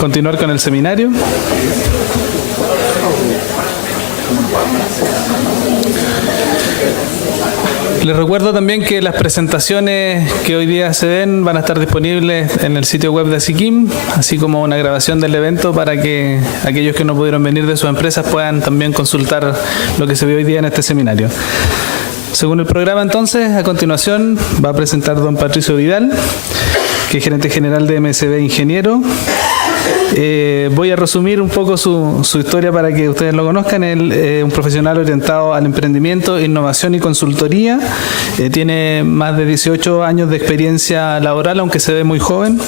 Continuar con el seminario. Les recuerdo también que las presentaciones que hoy día se ven van a estar disponibles en el sitio web de Asiquim, así como una grabación del evento para que aquellos que no pudieron venir de sus empresas puedan también consultar lo que se vio hoy día en este seminario. Según el programa, entonces, a continuación va a presentar don Patricio Vidal, que es gerente general de MSB Ingeniero. Voy a resumir un poco su historia para que ustedes lo conozcan. Él es un profesional orientado al emprendimiento, innovación y consultoría. Tiene más de 18 años de experiencia laboral, aunque se ve muy joven.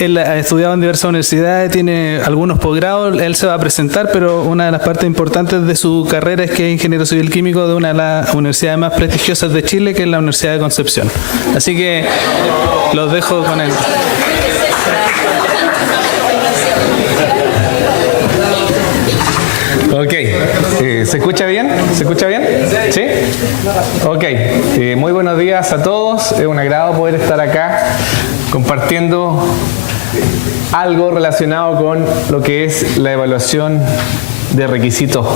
Él ha estudiado en diversas universidades, tiene algunos posgrados. Él se va a presentar, pero una de las partes importantes de su carrera es que es ingeniero civil químico de una de las universidades más prestigiosas de Chile, que es la Universidad de Concepción. Así que los dejo con él. Ok, ¿se escucha bien? ¿Se escucha bien? ¿Sí? Ok, muy buenos días a todos. Es un agrado poder estar acá compartiendo algo relacionado con lo que es la evaluación de requisitos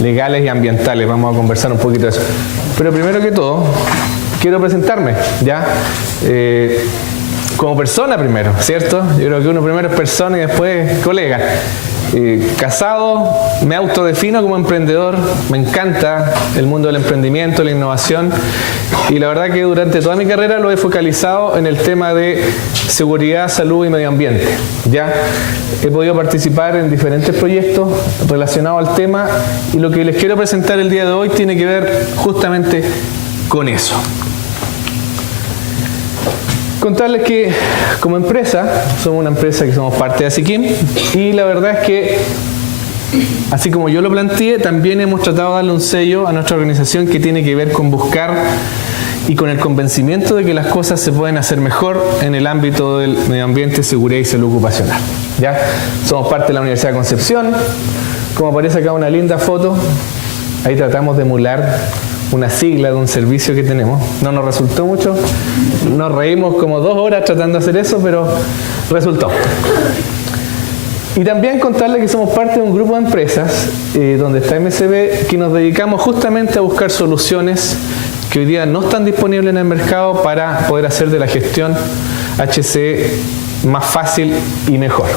legales y ambientales. Vamos a conversar un poquito de eso. Pero primero que todo, quiero presentarme, ¿ya? Como persona primero, ¿cierto? Yo creo que uno primero es persona y después colega. Casado, me autodefino como emprendedor, me encanta el mundo del emprendimiento, la innovación, y la verdad que durante toda mi carrera lo he focalizado en el tema de seguridad, salud y medio ambiente. Ya he podido participar en diferentes proyectos relacionados al tema, y lo que les quiero presentar el día de hoy tiene que ver justamente con eso. Contarles que como empresa, somos una empresa que somos parte de Asiquim, y la verdad es que, así como yo lo planteé, también hemos tratado de darle un sello a nuestra organización que tiene que ver con buscar y con el convencimiento de que las cosas se pueden hacer mejor en el ámbito del medio ambiente, seguridad y salud ocupacional. ¿Ya? Somos parte de la Universidad de Concepción. Como aparece acá una linda foto, ahí tratamos de emular una sigla de un servicio que tenemos. No nos resultó mucho, nos reímos como 2 horas tratando de hacer eso, pero resultó. Y también contarles que somos parte de un grupo de empresas donde está MSB, que nos dedicamos justamente a buscar soluciones que hoy día no están disponibles en el mercado para poder hacer de la gestión HSE más fácil y mejor.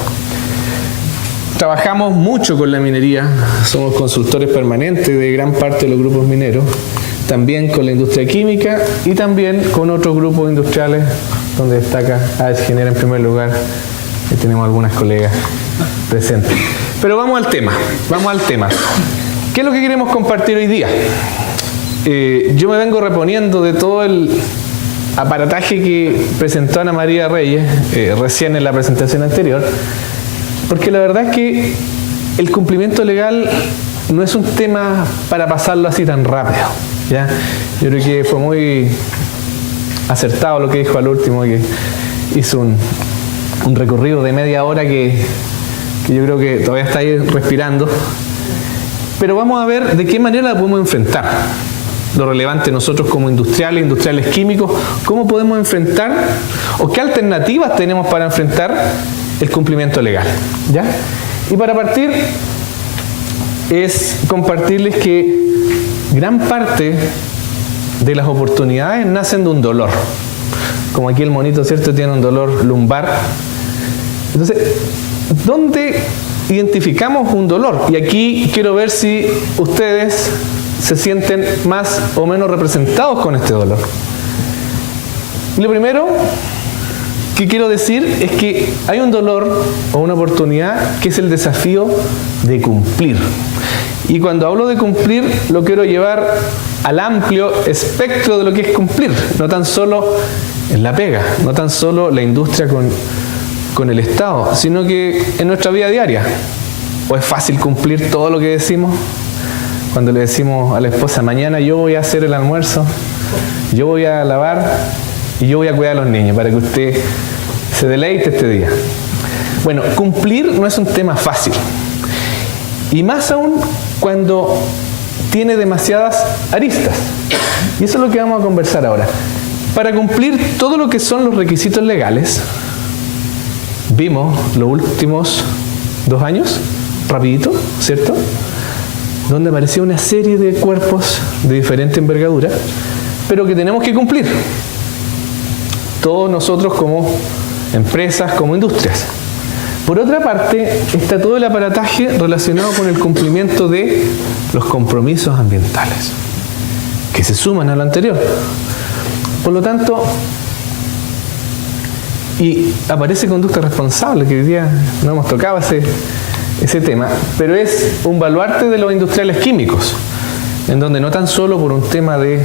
Trabajamos mucho con la minería, somos consultores permanentes de gran parte de los grupos mineros, también con la industria química y también con otros grupos industriales donde destaca AES Genera en primer lugar, y tenemos algunas colegas presentes. Pero vamos al tema. ¿Qué es lo que queremos compartir hoy día? Yo me vengo reponiendo de todo el aparataje que presentó Ana María Reyes recién en la presentación anterior, porque la verdad es que el cumplimiento legal no es un tema para pasarlo así tan rápido, ¿ya? Yo creo que fue muy acertado lo que dijo al último, que hizo un recorrido de media hora que yo creo que todavía está ahí respirando. Pero vamos a ver de qué manera la podemos enfrentar. Lo relevante nosotros como industriales químicos, cómo podemos enfrentar o qué alternativas tenemos para enfrentar el cumplimiento legal, ¿ya? Y para partir es compartirles que gran parte de las oportunidades nacen de un dolor. Como aquí el monito, ¿cierto?, tiene un dolor lumbar. Entonces, ¿dónde identificamos un dolor? Y aquí quiero ver si ustedes se sienten más o menos representados con este dolor. Y lo primero que quiero decir es que hay un dolor o una oportunidad que es el desafío de cumplir. Y cuando hablo de cumplir, lo quiero llevar al amplio espectro de lo que es cumplir. No tan solo en la pega, no tan solo la industria con el Estado, sino que en nuestra vida diaria. ¿O es fácil cumplir todo lo que decimos? Cuando le decimos a la esposa, mañana yo voy a hacer el almuerzo, yo voy a lavar y yo voy a cuidar a los niños para que usted se deleite este día. Bueno, cumplir no es un tema fácil. Y más aún cuando tiene demasiadas aristas. Y eso es lo que vamos a conversar ahora. Para cumplir todo lo que son los requisitos legales, vimos los últimos 2 años, rapidito, ¿cierto?, donde apareció una serie de cuerpos de diferente envergadura, pero que tenemos que cumplir. Todos nosotros como empresas, como industrias. Por otra parte, está todo el aparataje relacionado con el cumplimiento de los compromisos ambientales, que se suman a lo anterior. Por lo tanto, y aparece conducta responsable, que hoy día no hemos tocado ese tema, pero es un baluarte de los industriales químicos, en donde no tan solo por un tema de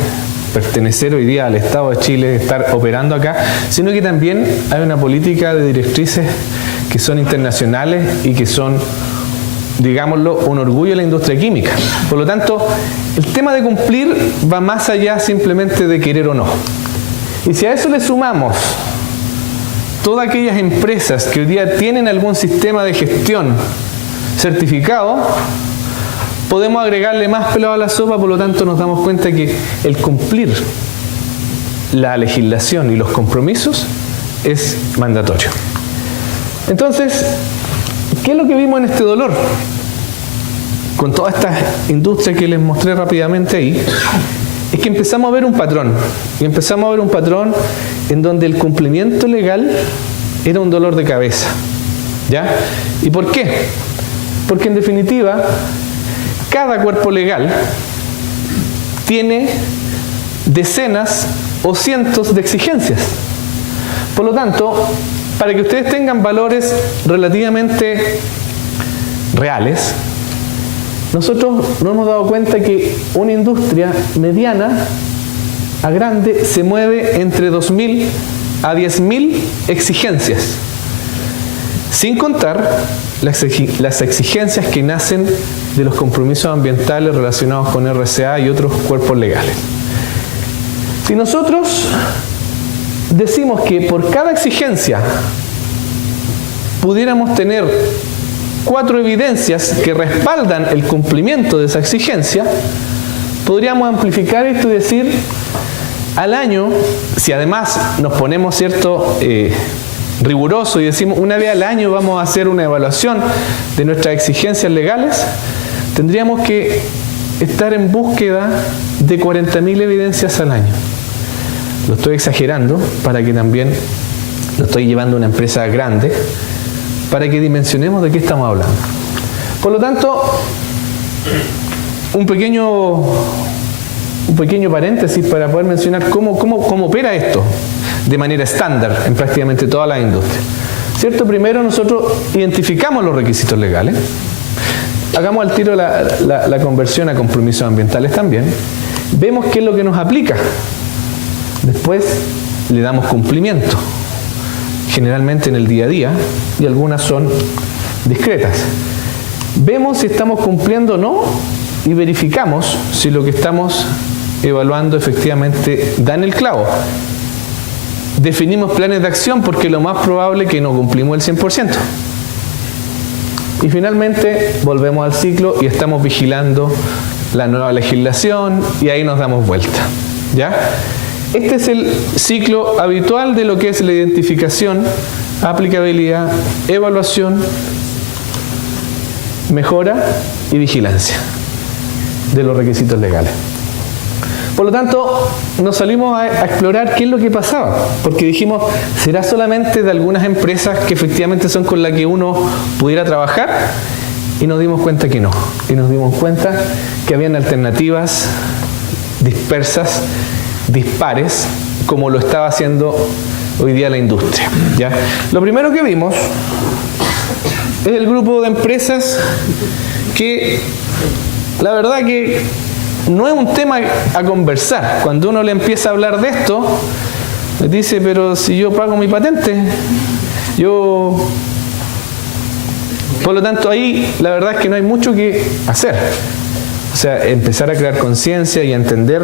pertenecer hoy día al Estado de Chile, estar operando acá, sino que también hay una política de directrices que son internacionales y que son, digámoslo, un orgullo de la industria química. Por lo tanto, el tema de cumplir va más allá simplemente de querer o no. Y si a eso le sumamos todas aquellas empresas que hoy día tienen algún sistema de gestión certificado, podemos agregarle más pelado a la sopa. Por lo tanto, nos damos cuenta que el cumplir la legislación y los compromisos es mandatorio. Entonces, ¿qué es lo que vimos en este dolor? Con todas estas industrias que les mostré rápidamente ahí, es que empezamos a ver un patrón. Y empezamos a ver un patrón en donde el cumplimiento legal era un dolor de cabeza. ¿Ya? ¿Y por qué? Porque en definitiva, cada cuerpo legal tiene decenas o cientos de exigencias. Por lo tanto, para que ustedes tengan valores relativamente reales, nosotros nos hemos dado cuenta que una industria mediana a grande se mueve entre 2.000 a 10.000 exigencias, sin contar las exigencias que nacen de los compromisos ambientales relacionados con RCA y otros cuerpos legales. Si nosotros decimos que por cada exigencia pudiéramos tener 4 evidencias que respaldan el cumplimiento de esa exigencia, podríamos amplificar esto y decir, al año, si además nos ponemos riguroso y decimos una vez al año vamos a hacer una evaluación de nuestras exigencias legales, tendríamos que estar en búsqueda de 40.000 evidencias al año. Lo estoy exagerando para que también lo estoy llevando a una empresa grande, para que dimensionemos de qué estamos hablando. Por lo tanto, un pequeño paréntesis para poder mencionar cómo opera esto de manera estándar en prácticamente toda la industria. ¿Cierto? Primero nosotros identificamos los requisitos legales, hagamos al tiro la conversión a compromisos ambientales también, vemos qué es lo que nos aplica, después le damos cumplimiento, generalmente en el día a día, y algunas son discretas. Vemos si estamos cumpliendo o no y verificamos si lo que estamos evaluando efectivamente da en el clavo. Definimos planes de acción porque lo más probable es que no cumplimos el 100%. Y finalmente volvemos al ciclo y estamos vigilando la nueva legislación y ahí nos damos vuelta. ¿Ya? Este es el ciclo habitual de lo que es la identificación, aplicabilidad, evaluación, mejora y vigilancia de los requisitos legales. Por lo tanto, nos salimos a explorar qué es lo que pasaba, porque dijimos, ¿será solamente de algunas empresas que efectivamente son con las que uno pudiera trabajar? Y nos dimos cuenta que no. Y nos dimos cuenta que habían alternativas dispersas, dispares, como lo estaba haciendo hoy día la industria. ¿Ya? Lo primero que vimos es el grupo de empresas que, la verdad que no es un tema a conversar. Cuando uno le empieza a hablar de esto, le dice, pero si yo pago mi patente, por lo tanto ahí la verdad es que no hay mucho que hacer. O sea, empezar a crear conciencia y a entender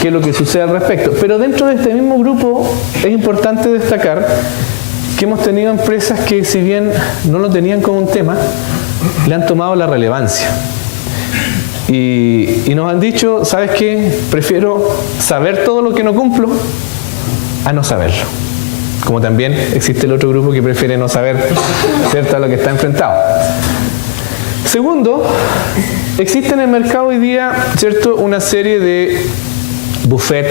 qué es lo que sucede al respecto. Pero dentro de este mismo grupo es importante destacar que hemos tenido empresas que, si bien no lo tenían como un tema, le han tomado la relevancia. Y nos han dicho, ¿sabes qué? Prefiero saber todo lo que no cumplo a no saberlo. Como también existe el otro grupo que prefiere no saber, ¿cierto?, a lo que está enfrentado. Segundo, existe en el mercado hoy día, ¿cierto?, una serie de buffet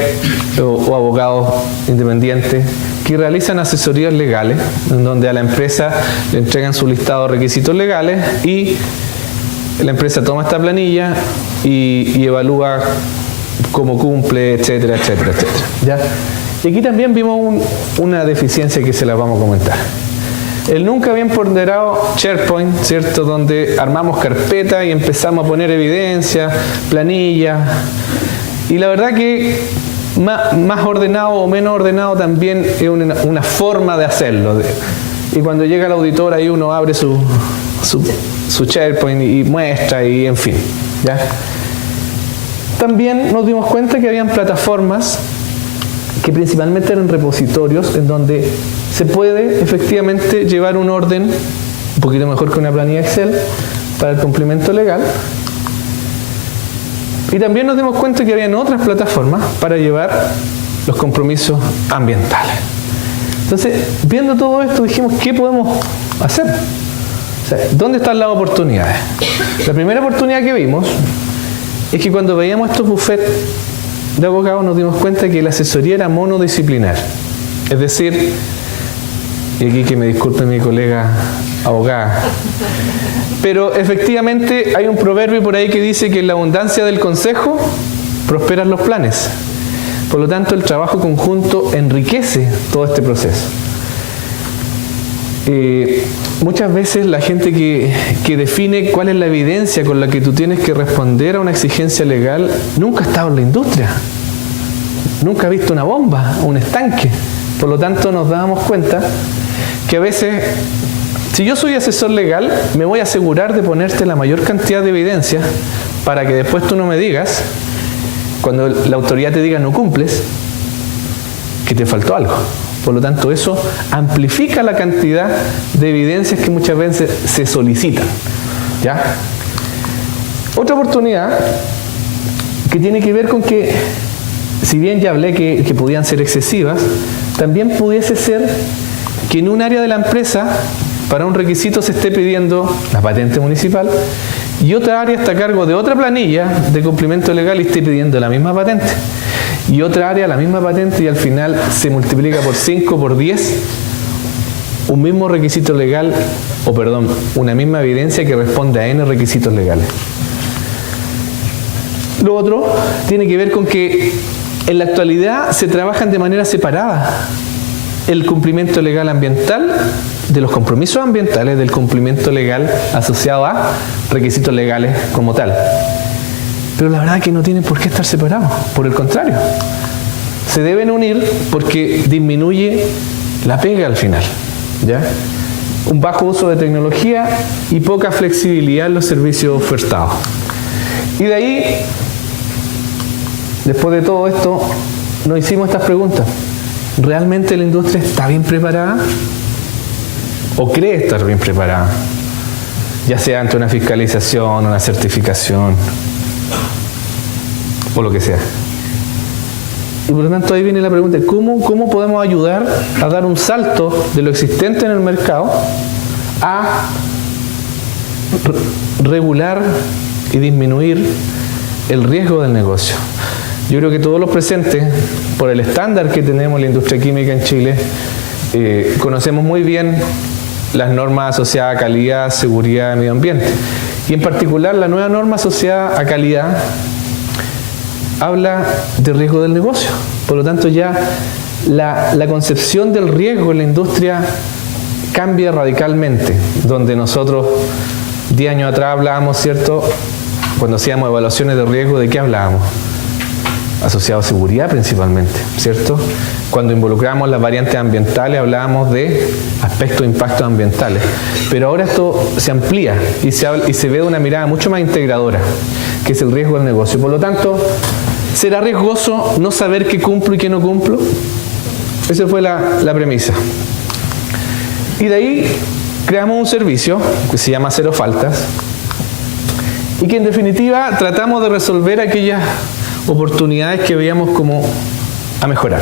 o abogados independientes que realizan asesorías legales, en donde a la empresa le entregan su listado de requisitos legales y la empresa toma esta planilla y evalúa cómo cumple, etcétera, etcétera, etcétera. ¿Ya? Y aquí también vimos una deficiencia que se la vamos a comentar. El nunca bien ponderado SharePoint, ¿cierto?, donde armamos carpetas y empezamos a poner evidencia, planillas. Y la verdad que más ordenado o menos ordenado también es una forma de hacerlo. Y cuando llega el auditor ahí uno abre su SharePoint y muestra y en fin. ¿Ya? También nos dimos cuenta que habían plataformas que principalmente eran repositorios en donde se puede efectivamente llevar un orden un poquito mejor que una planilla Excel para el cumplimiento legal. Y también nos dimos cuenta que habían otras plataformas para llevar los compromisos ambientales. Entonces, viendo todo esto, dijimos, ¿qué podemos hacer? O sea, ¿dónde están las oportunidades? La primera oportunidad que vimos es que cuando veíamos estos buffets de abogados nos dimos cuenta que la asesoría era monodisciplinar. Es decir, y aquí que me disculpe mi colega abogada, pero efectivamente hay un proverbio por ahí que dice que en la abundancia del consejo prosperan los planes. Por lo tanto, el trabajo conjunto enriquece todo este proceso. Muchas veces la gente que define cuál es la evidencia con la que tú tienes que responder a una exigencia legal nunca ha estado en la industria, nunca ha visto una bomba o un estanque. Por lo tanto, nos dábamos cuenta que a veces, si yo soy asesor legal, me voy a asegurar de ponerte la mayor cantidad de evidencia para que después tú no me digas, cuando la autoridad te diga no cumples, que te faltó algo. Por lo tanto, eso amplifica la cantidad de evidencias que muchas veces se solicitan. ¿Ya? Otra oportunidad que tiene que ver con que, si bien ya hablé que podían ser excesivas, también pudiese ser que en un área de la empresa, para un requisito se esté pidiendo la patente municipal y otra área está a cargo de otra planilla de cumplimiento legal y esté pidiendo la misma patente. Y otra área la misma patente y al final se multiplica por 5, por 10, un mismo requisito legal, una misma evidencia que responde a N requisitos legales. Lo otro tiene que ver con que en la actualidad se trabajan de manera separada el cumplimiento legal ambiental de los compromisos ambientales del cumplimiento legal asociado a requisitos legales como tal. Pero la verdad es que no tienen por qué estar separados, por el contrario. Se deben unir porque disminuye la pega al final. ¿Ya? Un bajo uso de tecnología y poca flexibilidad en los servicios ofertados. Y de ahí, después de todo esto, nos hicimos estas preguntas. ¿Realmente la industria está bien preparada? ¿O cree estar bien preparada? Ya sea ante una fiscalización, una certificación o lo que sea. Y por lo tanto ahí viene la pregunta, ¿cómo podemos ayudar a dar un salto de lo existente en el mercado a regular y disminuir el riesgo del negocio? Yo creo que todos los presentes, por el estándar que tenemos en la industria química en Chile, conocemos muy bien las normas asociadas a calidad, seguridad y medio ambiente. Y en particular la nueva norma asociada a calidad habla de riesgo del negocio. Por lo tanto, ya la concepción del riesgo en la industria cambia radicalmente. Donde nosotros 10 años atrás hablábamos, ¿cierto? Cuando hacíamos evaluaciones de riesgo, ¿de qué hablábamos? Asociado a seguridad principalmente, ¿cierto? Cuando involucramos las variantes ambientales hablábamos de aspectos de impactos ambientales. Pero ahora esto se amplía y se ve de una mirada mucho más integradora, que es el riesgo del negocio. Por lo tanto, ¿será riesgoso no saber qué cumplo y qué no cumplo? Esa fue la premisa. Y de ahí creamos un servicio que se llama Cero Faltas y que en definitiva tratamos de resolver aquellas oportunidades que veíamos como a mejorar.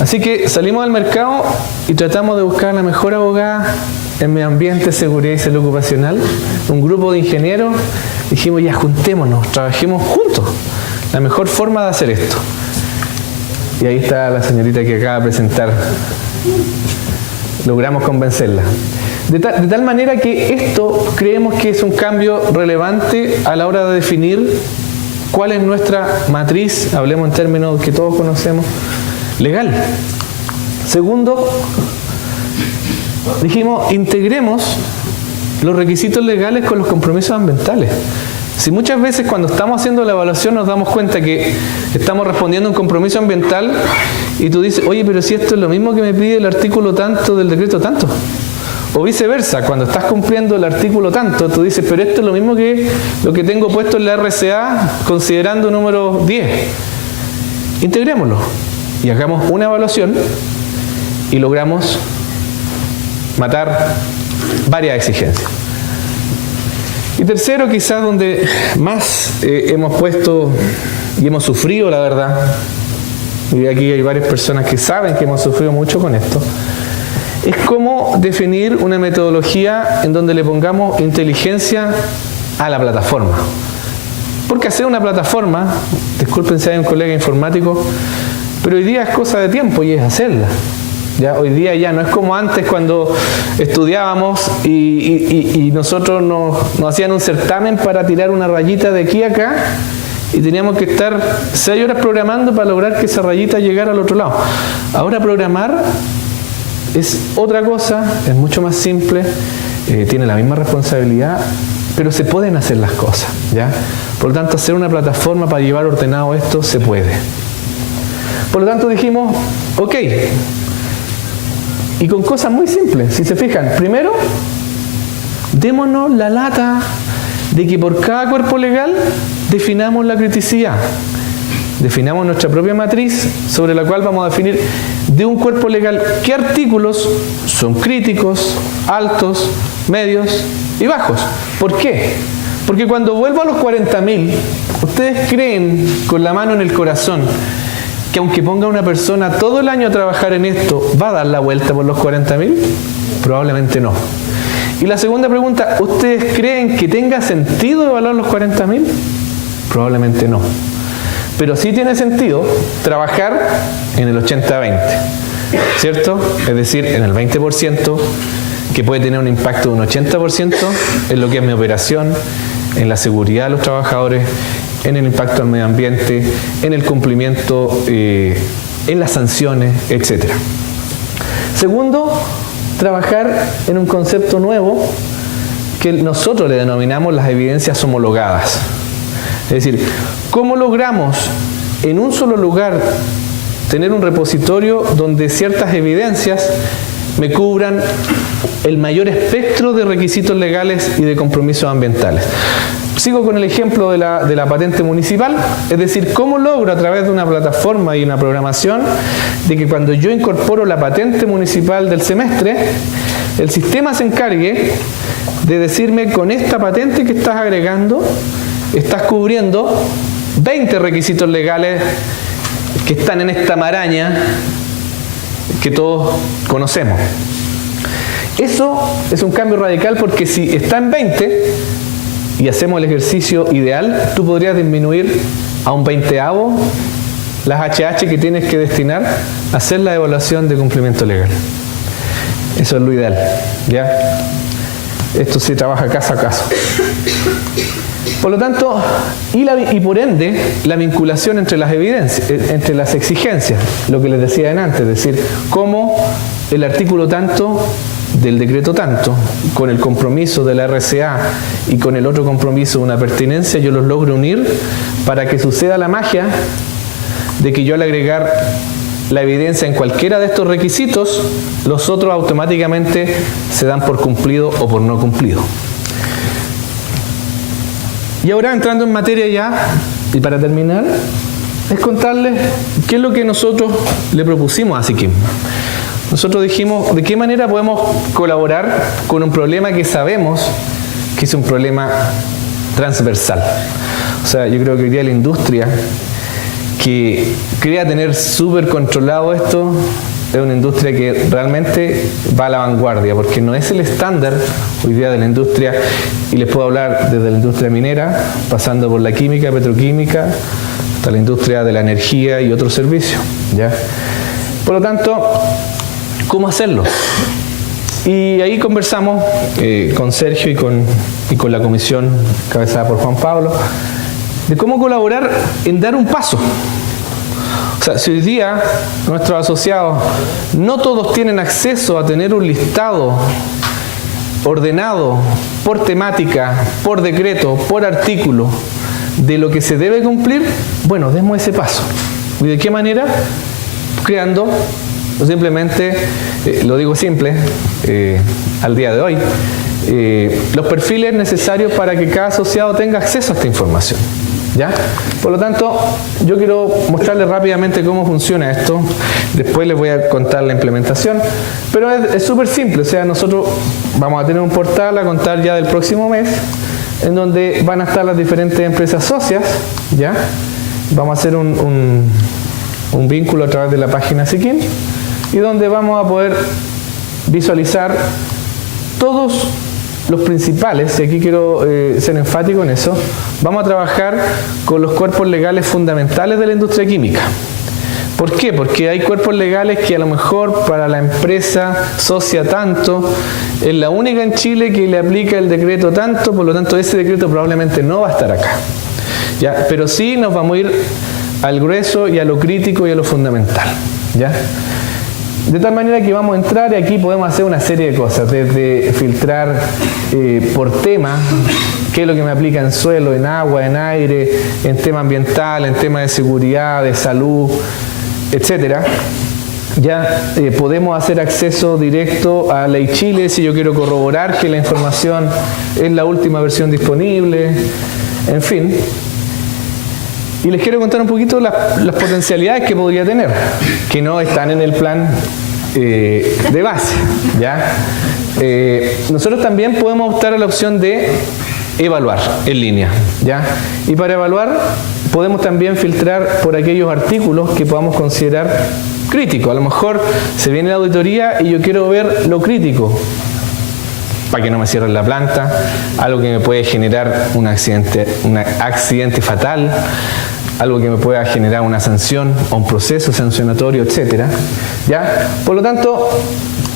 Así que salimos al mercado y tratamos de buscar la mejor abogada en medio ambiente, seguridad y salud ocupacional, un grupo de ingenieros. Dijimos, ya juntémonos, trabajemos juntos. La mejor forma de hacer esto. Y ahí está la señorita que acaba de presentar. Logramos convencerla. De tal manera que esto creemos que es un cambio relevante a la hora de definir cuál es nuestra matriz, hablemos en términos que todos conocemos, legal. Segundo, dijimos, integremos los requisitos legales con los compromisos ambientales. Si muchas veces cuando estamos haciendo la evaluación nos damos cuenta que estamos respondiendo a un compromiso ambiental y tú dices, oye, pero si esto es lo mismo que me pide el artículo tanto del decreto tanto. O viceversa, cuando estás cumpliendo el artículo tanto, tú dices, pero esto es lo mismo que lo que tengo puesto en la RCA considerando número 10. Integrémoslo y hagamos una evaluación y logramos matar varias exigencias. Y tercero, quizás donde más hemos puesto y hemos sufrido, la verdad, y aquí hay varias personas que saben que hemos sufrido mucho con esto, es cómo definir una metodología en donde le pongamos inteligencia a la plataforma. Porque hacer una plataforma, disculpen si hay un colega informático, pero hoy día es cosa de tiempo y es hacerla. Ya, hoy día ya no es como antes cuando estudiábamos y nosotros nos hacían un certamen para tirar una rayita de aquí a acá y teníamos que estar 6 horas programando para lograr que esa rayita llegara al otro lado. Ahora programar es otra cosa, es mucho más simple, tiene la misma responsabilidad, pero se pueden hacer las cosas, ¿ya? Por lo tanto, hacer una plataforma para llevar ordenado esto se puede. Por lo tanto, dijimos, ok, y con cosas muy simples, si se fijan. Primero, démonos la lata de que por cada cuerpo legal definamos la criticidad. Definamos nuestra propia matriz sobre la cual vamos a definir de un cuerpo legal qué artículos son críticos, altos, medios y bajos. ¿Por qué? Porque cuando vuelvo a los 40.000, ¿ustedes creen con la mano en el corazón que aunque ponga una persona todo el año a trabajar en esto, va a dar la vuelta por los 40.000? Probablemente no. Y la segunda pregunta, ¿ustedes creen que tenga sentido evaluar los 40.000? Probablemente no. Pero sí tiene sentido trabajar en el 80-20, ¿cierto? Es decir, en el 20% que puede tener un impacto de un 80% en lo que es mi operación, en la seguridad de los trabajadores, en el impacto al medio ambiente, en el cumplimiento, en las sanciones, etc. Segundo, trabajar en un concepto nuevo que nosotros le denominamos las evidencias homologadas. Es decir, ¿cómo logramos en un solo lugar tener un repositorio donde ciertas evidencias me cubran el mayor espectro de requisitos legales y de compromisos ambientales? Sigo con el ejemplo de la patente municipal, es decir, ¿cómo logro a través de una plataforma y una programación de que cuando yo incorporo la patente municipal del semestre, el sistema se encargue de decirme con esta patente que estás agregando, estás cubriendo 20 requisitos legales que están en esta maraña que todos conocemos? Eso es un cambio radical porque si está en 20 y hacemos el ejercicio ideal, tú podrías disminuir a un 20avo las HH que tienes que destinar a hacer la evaluación de cumplimiento legal. Eso es lo ideal, ¿ya? Esto se trabaja caso a caso. Por lo tanto, y por ende, la vinculación entre las evidencias, entre las exigencias, lo que les decía antes, es decir, cómo el artículo tanto del decreto tanto, con el compromiso de la RCA y con el otro compromiso de una pertinencia, yo los logro unir para que suceda la magia de que yo al agregar la evidencia en cualquiera de estos requisitos, los otros automáticamente se dan por cumplido o por no cumplido. Y ahora entrando en materia ya, y para terminar, es contarles qué es lo que nosotros le propusimos a SICIM. Nosotros dijimos de qué manera podemos colaborar con un problema que sabemos que es un problema transversal. O sea, yo creo que hoy día la industria que crea tener súper controlado esto es una industria que realmente va a la vanguardia, porque no es el estándar hoy día de la industria, y les puedo hablar desde la industria minera, pasando por la química, petroquímica, hasta la industria de la energía y otros servicios, ¿ya? Por lo tanto, ¿cómo hacerlo? Y ahí conversamos con Sergio y con la comisión cabezada por Juan Pablo, de cómo colaborar en dar un paso. O sea, si hoy día nuestros asociados no todos tienen acceso a tener un listado ordenado por temática, por decreto, por artículo, de lo que se debe cumplir, bueno, demos ese paso. ¿Y de qué manera? Creando, simplemente, lo digo simple, al día de hoy, los perfiles necesarios para que cada asociado tenga acceso a esta información, ¿ya? Por lo tanto, yo quiero mostrarles rápidamente cómo funciona esto. Después les voy a contar la implementación, pero es súper simple. O sea, nosotros vamos a tener un portal a contar ya del próximo mes, en donde van a estar las diferentes empresas socias, ¿ya? Vamos a hacer un vínculo a través de la página SIKIM, y donde vamos a poder visualizar todos los principales, y aquí quiero ser enfático en eso. Vamos a trabajar con los cuerpos legales fundamentales de la industria química. ¿Por qué? Porque hay cuerpos legales que a lo mejor para la empresa socia tanto, es la única en Chile que le aplica el decreto tanto, por lo tanto ese decreto probablemente no va a estar acá, ¿ya? Pero sí nos vamos a ir al grueso y a lo crítico y a lo fundamental, ¿ya? De tal manera que vamos a entrar y aquí podemos hacer una serie de cosas, desde filtrar por tema, qué es lo que me aplica en suelo, en agua, en aire, en tema ambiental, en tema de seguridad, de salud, etcétera. Ya podemos hacer acceso directo a Ley Chile si yo quiero corroborar que la información es la última versión disponible, en fin. Y les quiero contar un poquito las potencialidades que podría tener, que no están en el plan de base, ¿ya? Nosotros también podemos optar a la opción de evaluar en línea, ¿ya? Y para evaluar podemos también filtrar por aquellos artículos que podamos considerar críticos. A lo mejor se viene la auditoría y yo quiero ver lo crítico, para que no me cierren la planta, algo que me puede generar un accidente fatal, algo que me pueda generar una sanción o un proceso sancionatorio, etcétera, ¿ya? Por lo tanto,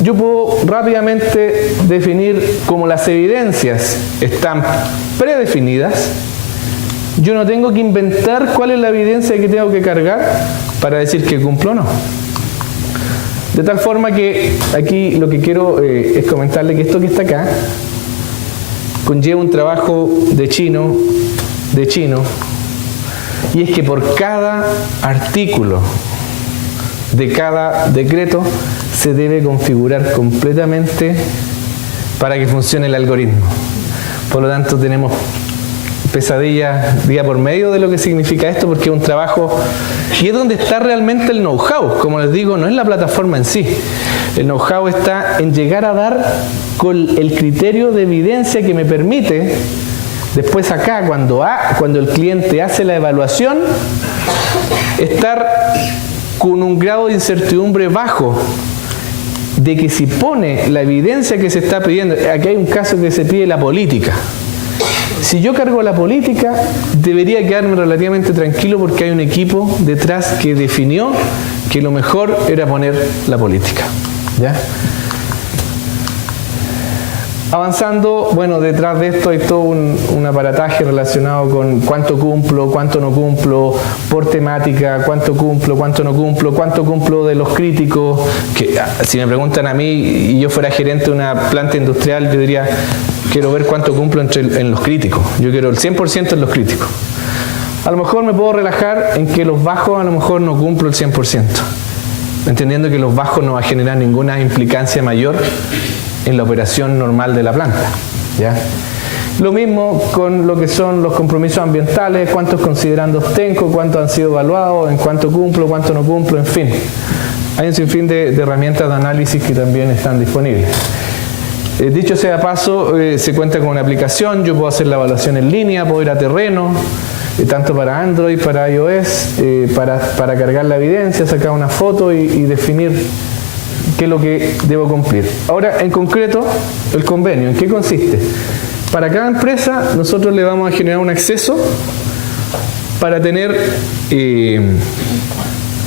yo puedo rápidamente definir como las evidencias están predefinidas. Yo no tengo que inventar cuál es la evidencia que tengo que cargar para decir que cumplo o no. De tal forma que aquí lo que quiero es comentarle que esto que está acá conlleva un trabajo de chino, y es que por cada artículo de cada decreto se debe configurar completamente para que funcione el algoritmo. Por lo tanto, tenemos pesadillas día por medio de lo que significa esto, porque es un trabajo y es donde está realmente el know-how. Como les digo, no es la plataforma en sí. El know-how está en llegar a dar con el criterio de evidencia que me permite después acá, cuando el cliente hace la evaluación, estar con un grado de incertidumbre bajo de que si pone la evidencia que se está pidiendo, aquí hay un caso que se pide la política. Si yo cargo la política, debería quedarme relativamente tranquilo porque hay un equipo detrás que definió que lo mejor era poner la política, ¿ya? Avanzando, bueno, detrás de esto hay todo un aparataje relacionado con cuánto cumplo, cuánto no cumplo, por temática, cuánto cumplo, cuánto no cumplo, cuánto cumplo de los críticos, que si me preguntan a mí y yo fuera gerente de una planta industrial, yo diría, quiero ver cuánto cumplo en los críticos, yo quiero el 100% en los críticos. A lo mejor me puedo relajar en que los bajos a lo mejor no cumplo el 100%, entendiendo que los bajos no va a generar ninguna implicancia mayor en la operación normal de la planta, ¿ya? Lo mismo con lo que son los compromisos ambientales, cuántos considerandos tengo, cuántos han sido evaluados, en cuánto cumplo, cuánto no cumplo, en fin. Hay un sinfín de herramientas de análisis que también están disponibles. Dicho sea de paso, se cuenta con una aplicación, yo puedo hacer la evaluación en línea, puedo ir a terreno, tanto para Android, para iOS, para cargar la evidencia, sacar una foto y definir qué es lo que debo cumplir. Ahora, en concreto, el convenio, ¿en qué consiste? Para cada empresa nosotros le vamos a generar un acceso para tener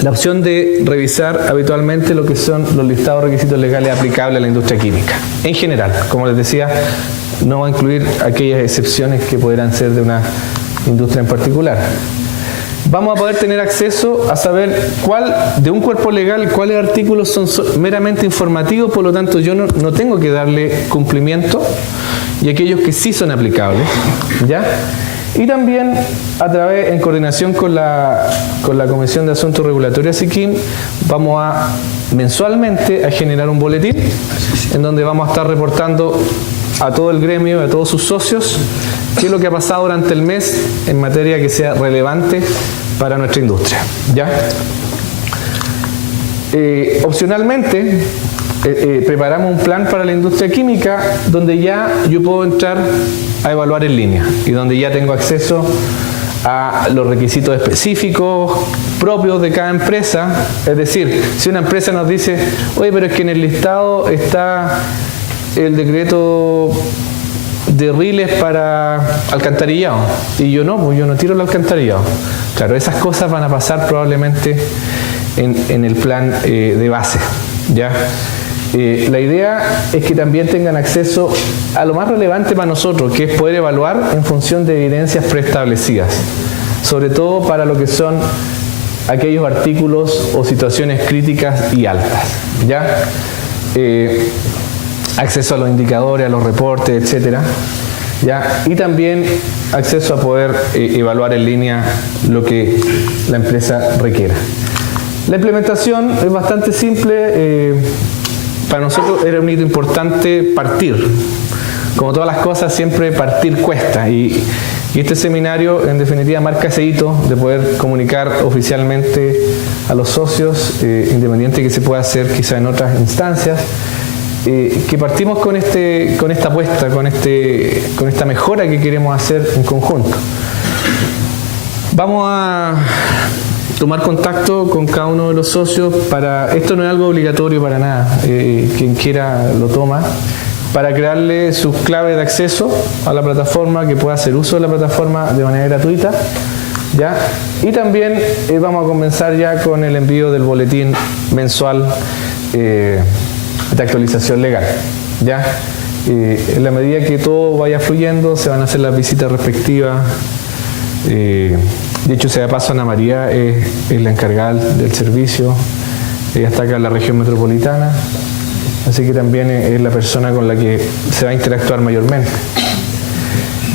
la opción de revisar habitualmente lo que son los listados de requisitos legales aplicables a la industria química. En general, como les decía, no va a incluir aquellas excepciones que podrán ser de una industria en particular. Vamos a poder tener acceso a saber de un cuerpo legal, cuáles artículos son meramente informativos, por lo tanto yo no tengo que darle cumplimiento, y aquellos que sí son aplicables, ¿ya? Y también a través, en coordinación con la Comisión de Asuntos Regulatorios SICIM, vamos mensualmente a generar un boletín en donde vamos a estar reportando a todo el gremio, a todos sus socios, qué es lo que ha pasado durante el mes en materia que sea relevante para nuestra industria, ¿ya? Opcionalmente, preparamos un plan para la industria química donde ya yo puedo entrar a evaluar en línea y donde ya tengo acceso a los requisitos específicos propios de cada empresa. Es decir, si una empresa nos dice, oye, pero es que en el listado está el decreto de riles para alcantarillado y yo no tiro el alcantarillado. Claro, esas cosas van a pasar probablemente en el plan de base, ¿ya? La idea es que también tengan acceso a lo más relevante para nosotros, que es poder evaluar en función de evidencias preestablecidas, sobre todo para lo que son aquellos artículos o situaciones críticas y altas, ¿ya? Acceso a los indicadores, a los reportes, etcétera, ¿ya? Y también acceso a poder evaluar en línea lo que la empresa requiera. La implementación es bastante simple. Para nosotros era un hito importante partir. Como todas las cosas, siempre partir cuesta. Y este seminario, en definitiva, marca ese hito de poder comunicar oficialmente a los socios, independiente que se pueda hacer quizá en otras instancias, que partimos con esta apuesta, con esta mejora que queremos hacer en conjunto. Vamos a tomar contacto con cada uno de los socios esto no es algo obligatorio para nada, quien quiera lo toma, para crearle sus claves de acceso a la plataforma, que pueda hacer uso de la plataforma de manera gratuita, ¿ya? Y también vamos a comenzar ya con el envío del boletín mensual de actualización legal, ¿ya? En la medida que todo vaya fluyendo, se van a hacer las visitas respectivas. De hecho, sea de paso, Ana María es la encargada del servicio. Ella está acá en la región metropolitana, así que también es la persona con la que se va a interactuar mayormente.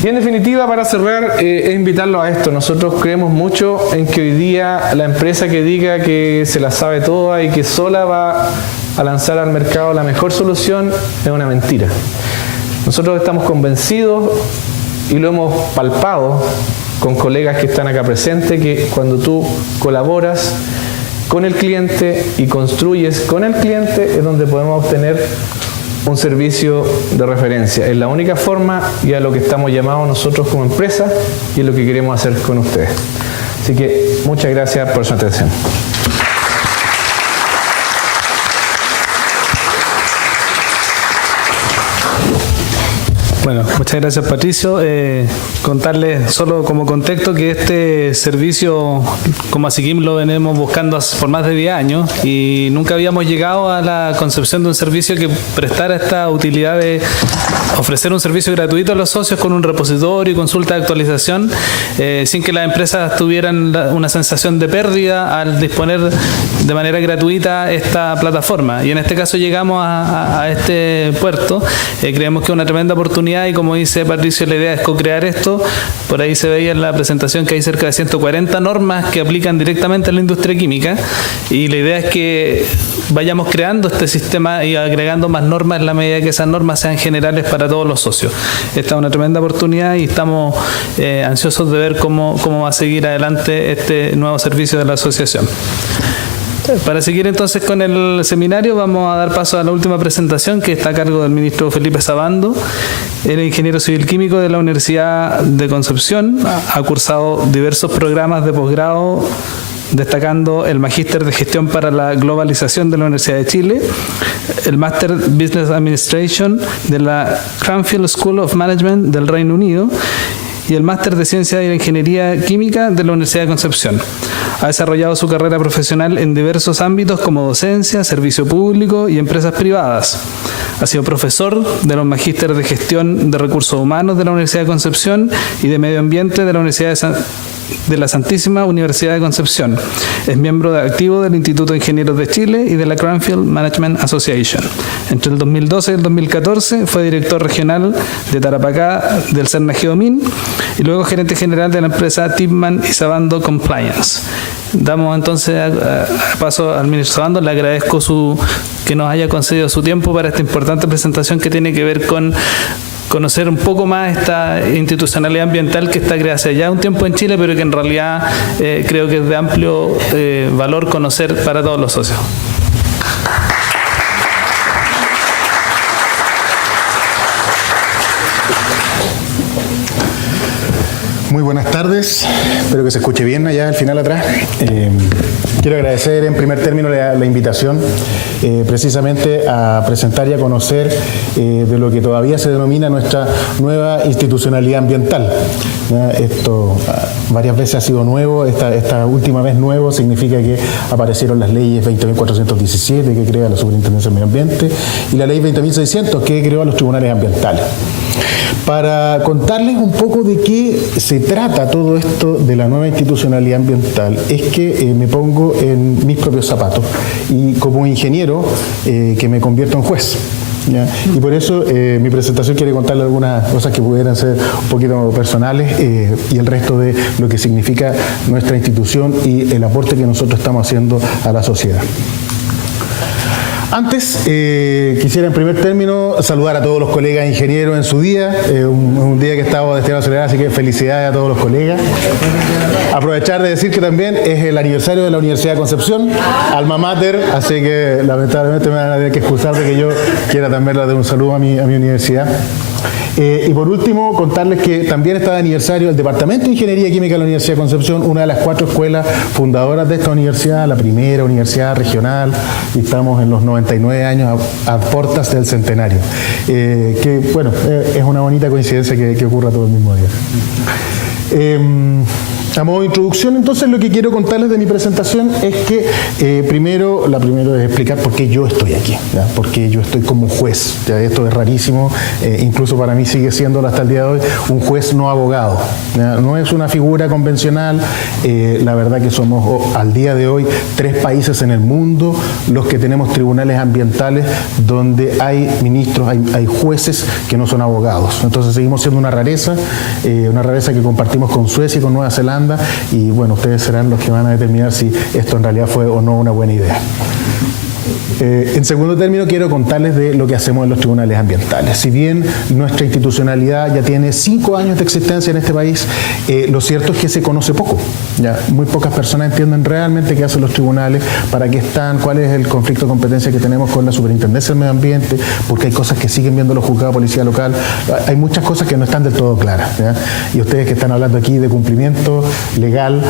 Y en definitiva, para cerrar, es invitarlos a esto. Nosotros creemos mucho en que hoy día la empresa que diga que se la sabe toda y que sola va a lanzar al mercado la mejor solución es una mentira. Nosotros estamos convencidos y lo hemos palpado con colegas que están acá presentes, que cuando tú colaboras con el cliente y construyes con el cliente es donde podemos obtener un servicio de referencia. Es la única forma y a lo que estamos llamados nosotros como empresa y es lo que queremos hacer con ustedes. Así que muchas gracias por su atención. Bueno, muchas gracias, Patricio. Contarles solo como contexto que este servicio, como SICIM, lo venimos buscando por más de 10 años y nunca habíamos llegado a la concepción de un servicio que prestara esta utilidad de ofrecer un servicio gratuito a los socios con un repositorio y consulta de actualización, sin que las empresas tuvieran una sensación de pérdida al disponer de manera gratuita esta plataforma. Y en este caso llegamos a este puerto. Creemos que es una tremenda oportunidad y, como dice Patricio, la idea es co-crear esto. Por ahí se veía en la presentación que hay cerca de 140 normas que aplican directamente a la industria química y la idea es que vayamos creando este sistema y agregando más normas en la medida que esas normas sean generales para todos los socios. Esta es una tremenda oportunidad y estamos ansiosos de ver cómo va a seguir adelante este nuevo servicio de la asociación. Para seguir entonces con el seminario, vamos a dar paso a la última presentación, que está a cargo del ministro Felipe Sabando. Era ingeniero civil químico de la Universidad de Concepción, ha cursado diversos programas de posgrado, destacando el Magíster de Gestión para la Globalización de la Universidad de Chile, el Master Business Administration de la Cranfield School of Management del Reino Unido y el Máster de Ciencia de la Ingeniería Química de la Universidad de Concepción. Ha desarrollado su carrera profesional en diversos ámbitos como docencia, servicio público y empresas privadas. Ha sido profesor de los Magísteres de Gestión de Recursos Humanos de la Universidad de Concepción y de Medio Ambiente de la Universidad de la Santísima Universidad de Concepción. Es miembro activo del Instituto de Ingenieros de Chile y de la Cranfield Management Association. Entre el 2012 y el 2014 fue director regional de Tarapacá del Cernageomin y luego gerente general de la empresa Tipman y Sabando Compliance. Damos entonces paso al ministro Sabando. Le agradezco que nos haya concedido su tiempo para esta importante presentación que tiene que ver con conocer un poco más esta institucionalidad ambiental que está creada hace ya un tiempo en Chile, pero que en realidad creo que es de amplio valor conocer para todos los socios. Muy buenas tardes, espero que se escuche bien allá al final atrás. Quiero agradecer en primer término la invitación precisamente a presentar y a conocer de lo que todavía se denomina nuestra nueva institucionalidad ambiental. Esto varias veces ha sido nuevo, esta última vez nuevo significa que aparecieron las leyes 20.417 que crea la Superintendencia del Medio Ambiente y la ley 20.600 que creó a los tribunales ambientales. Para contarles un poco de qué se trata todo esto de la nueva institucionalidad ambiental, es que me pongo en mis propios zapatos y como ingeniero que me convierto en juez. ¿Ya? Y por eso mi presentación quiere contarle algunas cosas que pudieran ser un poquito personales y el resto de lo que significa nuestra institución y el aporte que nosotros estamos haciendo a la sociedad. Antes, quisiera en primer término saludar a todos los colegas ingenieros en su día, un día que estaba destinado a celebrar, así que felicidades a todos los colegas. Aprovechar de decir que también es el aniversario de la Universidad de Concepción, alma mater, así que lamentablemente me van a tener que excusar de que yo quiera también dar un saludo a mi universidad. Y por último, contarles que también está de aniversario el Departamento de Ingeniería Química de la Universidad de Concepción, una de las 4 escuelas fundadoras de esta universidad, la primera universidad regional, y estamos en los 99 años a puertas del centenario. Que, bueno, es una bonita coincidencia que ocurra todo el mismo día. A modo de introducción, entonces, lo que quiero contarles de mi presentación es que primero es explicar por qué yo estoy aquí, ¿ya? Por qué yo estoy como juez. ¿Ya? Esto es rarísimo, incluso para mí sigue siendo hasta el día de hoy un juez no abogado. ¿Ya? No es una figura convencional, la verdad que somos al día de hoy 3 países en el mundo los que tenemos tribunales ambientales donde hay ministros, hay jueces que no son abogados. Entonces seguimos siendo una rareza que compartimos con Suecia y con Nueva Zelanda. Y bueno, ustedes serán los que van a determinar si esto en realidad fue o no una buena idea. En segundo término, quiero contarles de lo que hacemos en los tribunales ambientales. Si bien nuestra institucionalidad ya tiene 5 años de existencia en este país, lo cierto es que se conoce poco. ¿Ya? Muy pocas personas entienden realmente qué hacen los tribunales, para qué están, cuál es el conflicto de competencia que tenemos con la Superintendencia del Medio Ambiente, porque hay cosas que siguen viendo los juzgados de policía local. Hay muchas cosas que no están del todo claras. ¿Ya? Y ustedes que están hablando aquí de cumplimiento legal,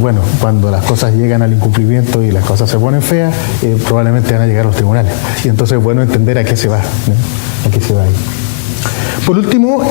bueno, cuando las cosas llegan al incumplimiento y las cosas se ponen feas, probablemente van a llegar a los tribunales. Y entonces es bueno entender a qué se va, ¿no? A qué se va ahí. Por último,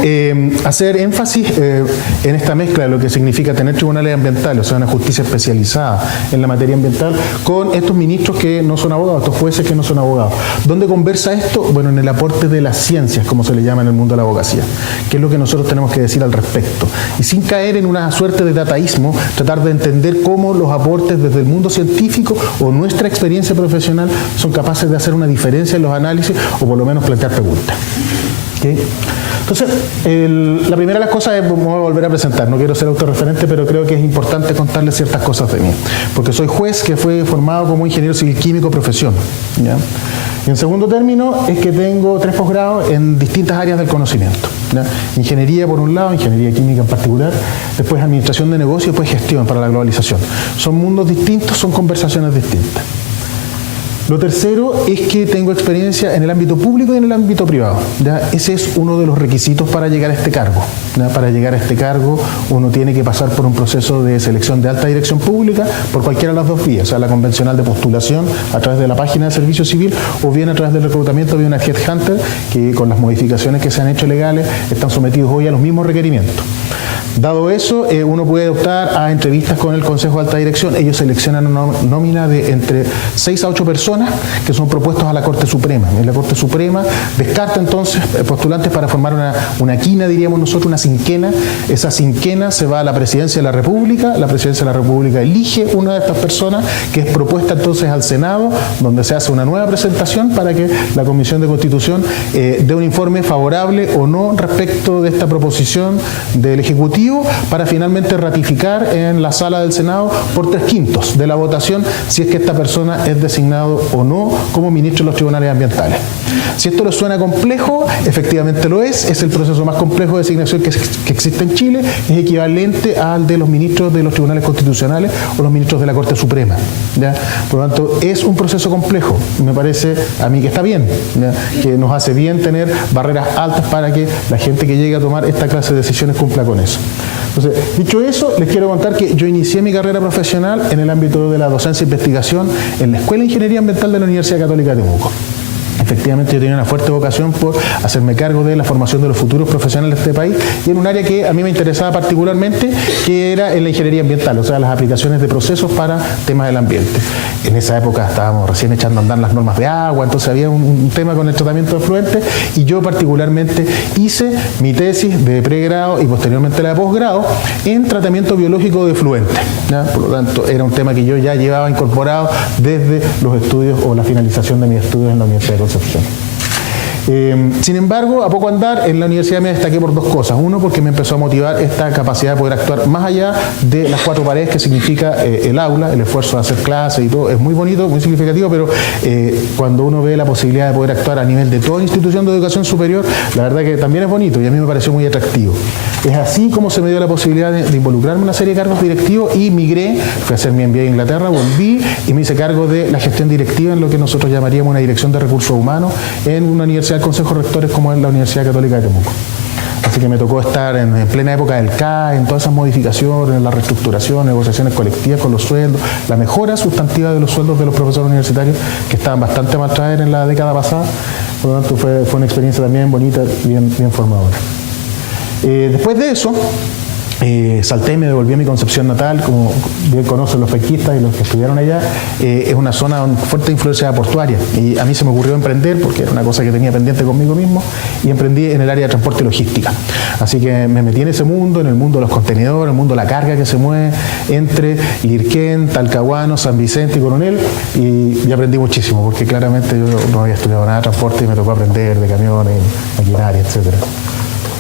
hacer énfasis en esta mezcla de lo que significa tener tribunales ambientales, o sea, una justicia especializada en la materia ambiental, con estos ministros que no son abogados, estos jueces que no son abogados. ¿Dónde conversa esto? Bueno, en el aporte de las ciencias, como se le llama en el mundo de la abogacía, que es lo que nosotros tenemos que decir al respecto. Y sin caer en una suerte de dataísmo, tratar de entender cómo los aportes desde el mundo científico o nuestra experiencia profesional son capaces de hacer una diferencia en los análisis o por lo menos plantear preguntas. ¿Okay? Entonces, la primera de las cosas es, me voy a volver a presentar, no quiero ser autorreferente, pero creo que es importante contarles ciertas cosas de mí, porque soy juez que fue formado como ingeniero civil químico profesión. ¿Ya? Y en segundo término es que tengo 3 posgrados en distintas áreas del conocimiento. ¿Ya? Ingeniería por un lado, ingeniería química en particular, después administración de negocios y después gestión para la globalización. Son mundos distintos, son conversaciones distintas. Lo tercero es que tengo experiencia en el ámbito público y en el ámbito privado. ¿Ya? Ese es uno de los requisitos para llegar a este cargo. ¿Ya? Para llegar a este cargo uno tiene que pasar por un proceso de selección de alta dirección pública por cualquiera de las dos vías, o sea, la convencional de postulación a través de la página de servicio civil o bien a través del reclutamiento de una headhunter que con las modificaciones que se han hecho legales están sometidos hoy a los mismos requerimientos. Dado eso, uno puede optar a entrevistas con el Consejo de Alta Dirección. Ellos seleccionan una nómina de entre 6 a 8 personas que son propuestos a la Corte Suprema. En la Corte Suprema descarta entonces postulantes para formar una quina, diríamos nosotros, una cinquena. Esa cinquena se va a la Presidencia de la República. La Presidencia de la República elige una de estas personas que es propuesta entonces al Senado, donde se hace una nueva presentación para que la Comisión de Constitución dé un informe favorable o no respecto de esta proposición del Ejecutivo, para finalmente ratificar en la sala del Senado por 3/5 de la votación si es que esta persona es designado o no como ministro de los tribunales ambientales. Si esto les suena complejo, efectivamente lo es el proceso más complejo de designación que existe en Chile, es equivalente al de los ministros de los tribunales constitucionales o los ministros de la Corte Suprema. ¿Ya? Por lo tanto, es un proceso complejo, me parece a mí que está bien, ¿ya? Que nos hace bien tener barreras altas para que la gente que llegue a tomar esta clase de decisiones cumpla con eso. Entonces, dicho eso, les quiero contar que yo inicié mi carrera profesional en el ámbito de la docencia e investigación en la Escuela de Ingeniería Ambiental de la Universidad Católica de Temuco. Efectivamente, yo tenía una fuerte vocación por hacerme cargo de la formación de los futuros profesionales de este país y en un área que a mí me interesaba particularmente, que era en la ingeniería ambiental, o sea, las aplicaciones de procesos para temas del ambiente. En esa época estábamos recién echando a andar las normas de agua, entonces había un tema con el tratamiento de efluentes y yo particularmente hice mi tesis de pregrado y posteriormente la de posgrado en tratamiento biológico de efluentes, ¿ya? Por lo tanto, era un tema que yo ya llevaba incorporado desde los estudios o la finalización de mis estudios en la Universidad de Concepción. Sin embargo, a poco andar, en la universidad me destaqué por dos cosas. Uno, porque me empezó a motivar esta capacidad de poder actuar más allá de las cuatro paredes que significa el aula, el esfuerzo de hacer clases y todo. Es muy bonito, muy significativo, pero cuando uno ve la posibilidad de poder actuar a nivel de toda institución de educación superior, la verdad que también es bonito y a mí me pareció muy atractivo. Es así como se me dio la posibilidad de involucrarme en una serie de cargos directivos y migré, fui a hacer mi MBA en Inglaterra, volví y me hice cargo de la gestión directiva en lo que nosotros llamaríamos una dirección de recursos humanos en una universidad del Consejo de Rectores como es la Universidad Católica de Temuco. Así que me tocó estar en plena época del CAE, en todas esas modificaciones, la reestructuración, negociaciones colectivas con los sueldos, la mejora sustantiva de los sueldos de los profesores universitarios que estaban bastante mal traer en la década pasada. Por lo tanto, fue una experiencia también bonita, bien formadora. Después de eso, salté y me devolví a mi Concepción natal, como bien conocen los pesquistas y los que estudiaron allá, es una zona con fuerte influencia portuaria y a mí se me ocurrió emprender porque era una cosa que tenía pendiente conmigo mismo y emprendí en el área de transporte y logística. Así que me metí en ese mundo, en el mundo de los contenedores, en el mundo de la carga que se mueve entre Lirquén, Talcahuano, San Vicente y Coronel y aprendí muchísimo porque claramente yo no había estudiado nada de transporte y me tocó aprender de camiones, maquinaria, etcétera.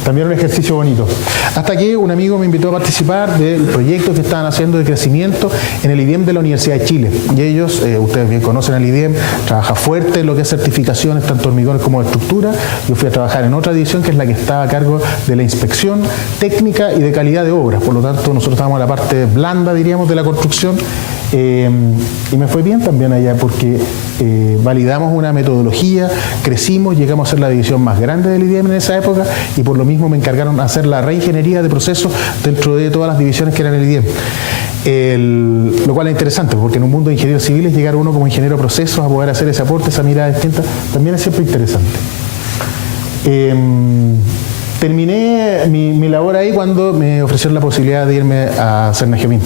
También un ejercicio bonito. Hasta que un amigo me invitó a participar del proyecto que estaban haciendo de crecimiento en el IDEM de la Universidad de Chile. Y ellos, ustedes bien conocen el IDEM, trabaja fuerte en lo que es certificaciones, tanto hormigones como de estructura. Yo fui a trabajar en otra división que es la que estaba a cargo de la inspección técnica y de calidad de obras. Por lo tanto, nosotros estábamos en la parte blanda, diríamos, de la construcción. Y me fue bien también allá porque validamos una metodología, crecimos, llegamos a ser la división más grande del IDEM en esa época y por lo mismo me encargaron de hacer la reingeniería de procesos dentro de todas las divisiones que eran el IDEM. Lo cual es interesante porque en un mundo de ingenieros civiles llegar uno como ingeniero de procesos a poder hacer ese aporte, esa mirada distinta, también es siempre interesante. Terminé mi labor ahí cuando me ofrecieron la posibilidad de irme a Cernagemín.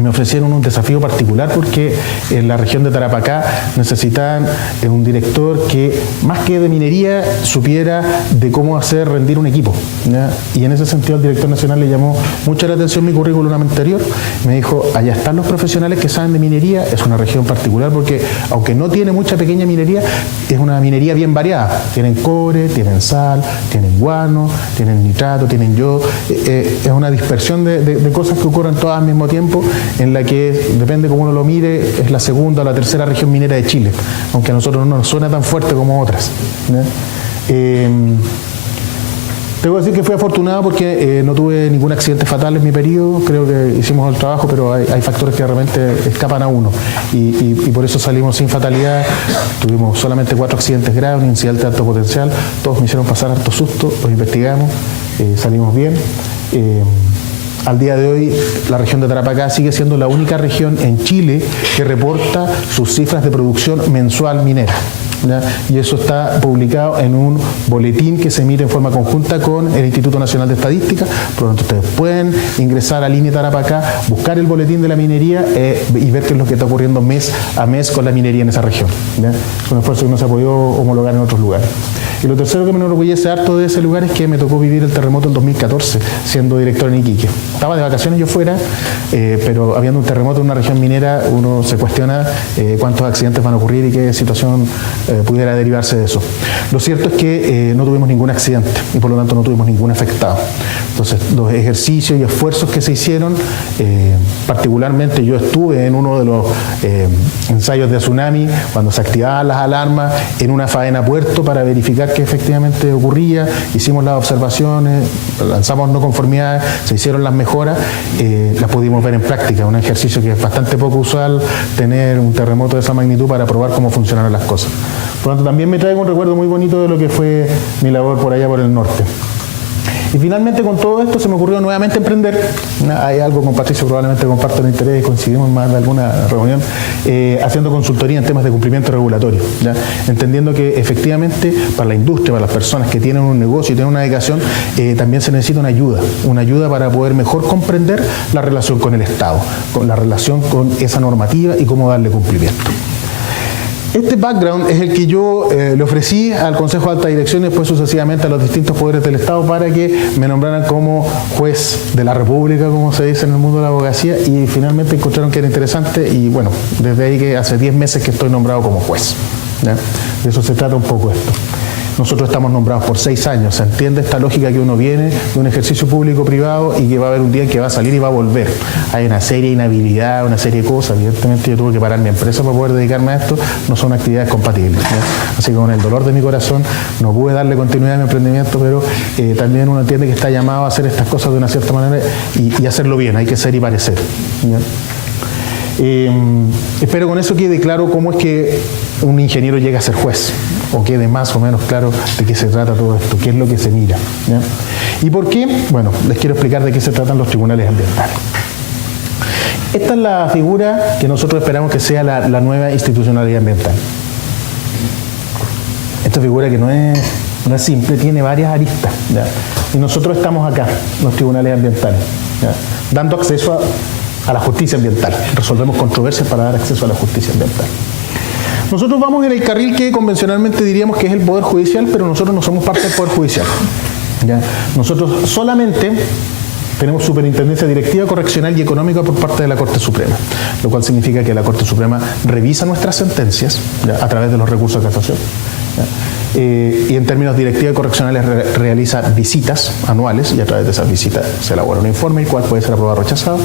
Me ofrecieron un desafío particular porque en la región de Tarapacá necesitaban un director que, más que de minería, supiera de cómo hacer rendir un equipo, ¿ya? Y en ese sentido al director nacional le llamó mucho la atención mi currículum anterior. Me dijo, allá están los profesionales que saben de minería, es una región particular porque, aunque no tiene mucha pequeña minería, es una minería bien variada. Tienen cobre, tienen sal, tienen guano, tienen nitrato, tienen yodo. Es una dispersión de cosas que ocurren todas al mismo tiempo, en la que, depende cómo uno lo mire, es la segunda o la tercera región minera de Chile, aunque a nosotros no nos suena tan fuerte como otras, ¿no? Tengo que decir que fui afortunado porque no tuve ningún accidente fatal en mi periodo. Creo que hicimos el trabajo, pero hay factores que realmente escapan a uno. Y por eso salimos sin fatalidad. Tuvimos solamente 4 accidentes graves, un incidente de alto potencial. Todos me hicieron pasar harto susto, los investigamos, salimos bien. Al día de hoy, la región de Tarapacá sigue siendo la única región en Chile que reporta sus cifras de producción mensual minera, ¿ya? Y eso está publicado en un boletín que se emite en forma conjunta con el Instituto Nacional de Estadística. Por lo tanto, ustedes pueden ingresar al INE Tarapacá, buscar el boletín de la minería y ver qué es lo que está ocurriendo mes a mes con la minería en esa región, ¿ya? Es un esfuerzo que no se ha podido homologar en otros lugares. Y lo tercero que me enorgullece harto de ese lugar es que me tocó vivir el terremoto en 2014, siendo director en Iquique. Estaba de vacaciones yo fuera, pero habiendo un terremoto en una región minera, uno se cuestiona cuántos accidentes van a ocurrir y qué situación pudiera derivarse de eso. Lo cierto es que no tuvimos ningún accidente y por lo tanto no tuvimos ningún afectado. Entonces, los ejercicios y esfuerzos que se hicieron, particularmente yo estuve en uno de los ensayos de tsunami, cuando se activaban las alarmas, en una faena puerto para verificar que efectivamente ocurría, hicimos las observaciones, lanzamos no conformidades, se hicieron las mejoras, las pudimos ver en práctica, un ejercicio que es bastante poco usual, tener un terremoto de esa magnitud para probar cómo funcionaron las cosas. Por lo tanto, también me traigo un recuerdo muy bonito de lo que fue mi labor por allá por el norte. Y finalmente con todo esto se me ocurrió nuevamente emprender. Hay algo con Patricio, probablemente comparto el interés y coincidimos en más de alguna reunión, haciendo consultoría en temas de cumplimiento regulatorio, ¿ya? Entendiendo que efectivamente para la industria, para las personas que tienen un negocio y tienen una dedicación, también se necesita una ayuda para poder mejor comprender la relación con el Estado, con la relación con esa normativa y cómo darle cumplimiento. Este background es el que yo le ofrecí al Consejo de Alta Dirección y después sucesivamente a los distintos poderes del Estado para que me nombraran como juez de la República, como se dice en el mundo de la abogacía, y finalmente encontraron que era interesante y bueno, desde ahí que hace 10 meses que estoy nombrado como juez, ¿ya? De eso se trata un poco esto. Nosotros estamos nombrados por 6 años. Se entiende esta lógica que uno viene de un ejercicio público-privado y que va a haber un día en que va a salir y va a volver. Hay una serie de inhabilidad, una serie de cosas. Evidentemente yo tuve que parar mi empresa para poder dedicarme a esto. No son actividades compatibles, ¿ya? Así que con el dolor de mi corazón no pude darle continuidad a mi emprendimiento, pero también uno entiende que está llamado a hacer estas cosas de una cierta manera y hacerlo bien. Hay que ser y parecer, ¿ya? Espero con eso quede claro cómo es que un ingeniero llega a ser juez, o quede más o menos claro de qué se trata todo esto, qué es lo que se mira, ¿ya? ¿Y por qué? Bueno, les quiero explicar de qué se tratan los tribunales ambientales. Esta es la figura que nosotros esperamos que sea la nueva institucionalidad ambiental. Esta figura que no es simple, tiene varias aristas, ¿ya? Y nosotros estamos acá, los tribunales ambientales, ¿ya? Dando acceso a la justicia ambiental. Resolvemos controversias para dar acceso a la justicia ambiental. Nosotros vamos en el carril que convencionalmente diríamos que es el Poder Judicial, pero nosotros no somos parte del Poder Judicial, ¿ya? Nosotros solamente tenemos superintendencia directiva, correccional y económica por parte de la Corte Suprema, lo cual significa que la Corte Suprema revisa nuestras sentencias, ¿ya? A través de los recursos de casación, ¿ya? Y en términos directiva y correccionales realiza visitas anuales y a través de esas visitas se elabora un informe, el cual puede ser aprobado o rechazado.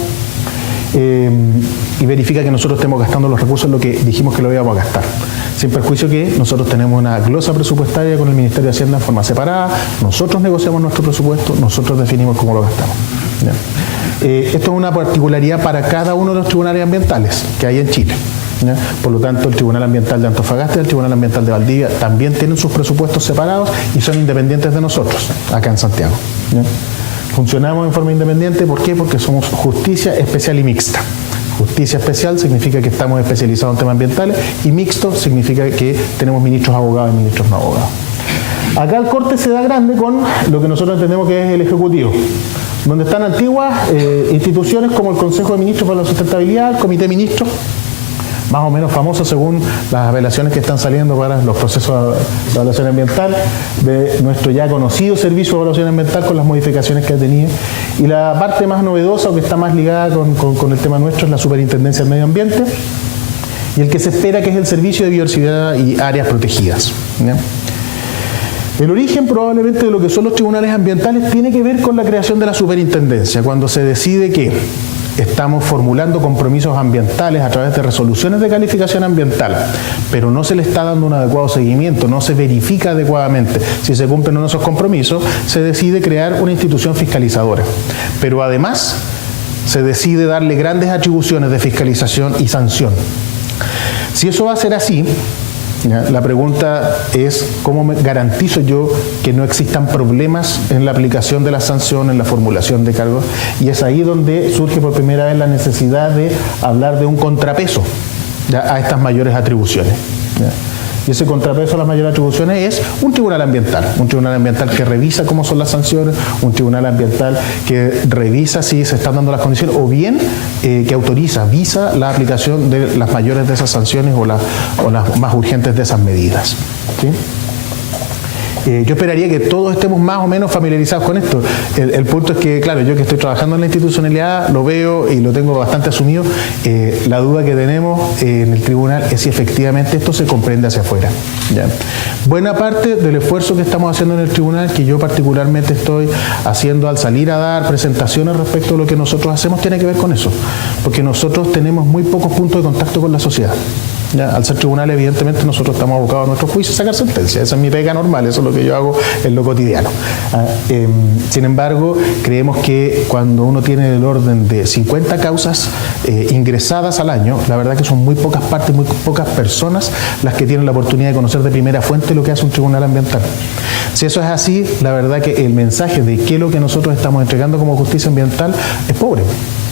Y verifica que nosotros estemos gastando los recursos en lo que dijimos que lo íbamos a gastar, sin perjuicio que nosotros tenemos una glosa presupuestaria con el Ministerio de Hacienda en forma separada, nosotros negociamos nuestro presupuesto, nosotros definimos cómo lo gastamos, ¿ya? Esto es una particularidad para cada uno de los tribunales ambientales que hay en Chile, ¿ya? Por lo tanto, el Tribunal Ambiental de Antofagasta y el Tribunal Ambiental de Valdivia también tienen sus presupuestos separados y son independientes de nosotros, acá en Santiago, ¿ya? Funcionamos en forma independiente, ¿por qué? Porque somos justicia especial y mixta. Justicia especial significa que estamos especializados en temas ambientales y mixto significa que tenemos ministros abogados y ministros no abogados. Acá el corte se da grande con lo que nosotros entendemos que es el Ejecutivo, donde están antiguas instituciones como el Consejo de Ministros para la Sustentabilidad, el Comité de Ministros, más o menos famoso según las apelaciones que están saliendo para los procesos de evaluación ambiental, de nuestro ya conocido Servicio de Evaluación Ambiental con las modificaciones que ha tenido. Y la parte más novedosa o que está más ligada con el tema nuestro es la Superintendencia del Medio Ambiente y el que se espera que es el Servicio de Biodiversidad y Áreas Protegidas, ¿ya? El origen probablemente de lo que son los tribunales ambientales tiene que ver con la creación de la superintendencia, cuando se decide que estamos formulando compromisos ambientales a través de resoluciones de calificación ambiental, pero no se le está dando un adecuado seguimiento, no se verifica adecuadamente si se cumplen o no esos compromisos, se decide crear una institución fiscalizadora. Pero además se decide darle grandes atribuciones de fiscalización y sanción. Si eso va a ser así, la pregunta es cómo me garantizo yo que no existan problemas en la aplicación de la sanción, en la formulación de cargos, y es ahí donde surge por primera vez la necesidad de hablar de un contrapeso a estas mayores atribuciones. Y ese contrapeso a las mayores atribuciones es un tribunal ambiental que revisa cómo son las sanciones, un tribunal ambiental que revisa si se están dando las condiciones, o bien que autoriza, visa la aplicación de las mayores de esas sanciones o las más urgentes de esas medidas. ¿Sí? Yo esperaría que todos estemos más o menos familiarizados con esto. El punto es que, claro, yo que estoy trabajando en la institucionalidad lo veo y lo tengo bastante asumido. La duda que tenemos en el tribunal es si efectivamente esto se comprende hacia afuera. ¿Ya? Buena parte del esfuerzo que estamos haciendo en el tribunal, que yo particularmente estoy haciendo al salir a dar presentaciones respecto a lo que nosotros hacemos, tiene que ver con eso. Porque nosotros tenemos muy pocos puntos de contacto con la sociedad. ¿Ya? Al ser tribunal, evidentemente, nosotros estamos abocados a nuestros juicios a sacar sentencia. Esa es mi pega normal, eso es lo que yo hago en lo cotidiano. Sin embargo, creemos que cuando uno tiene el orden de 50 causas ingresadas al año, la verdad que son muy pocas partes, muy pocas personas las que tienen la oportunidad de conocer de primera fuente lo que hace un tribunal ambiental. Si eso es así, la verdad que el mensaje de qué es lo que nosotros estamos entregando como justicia ambiental es pobre,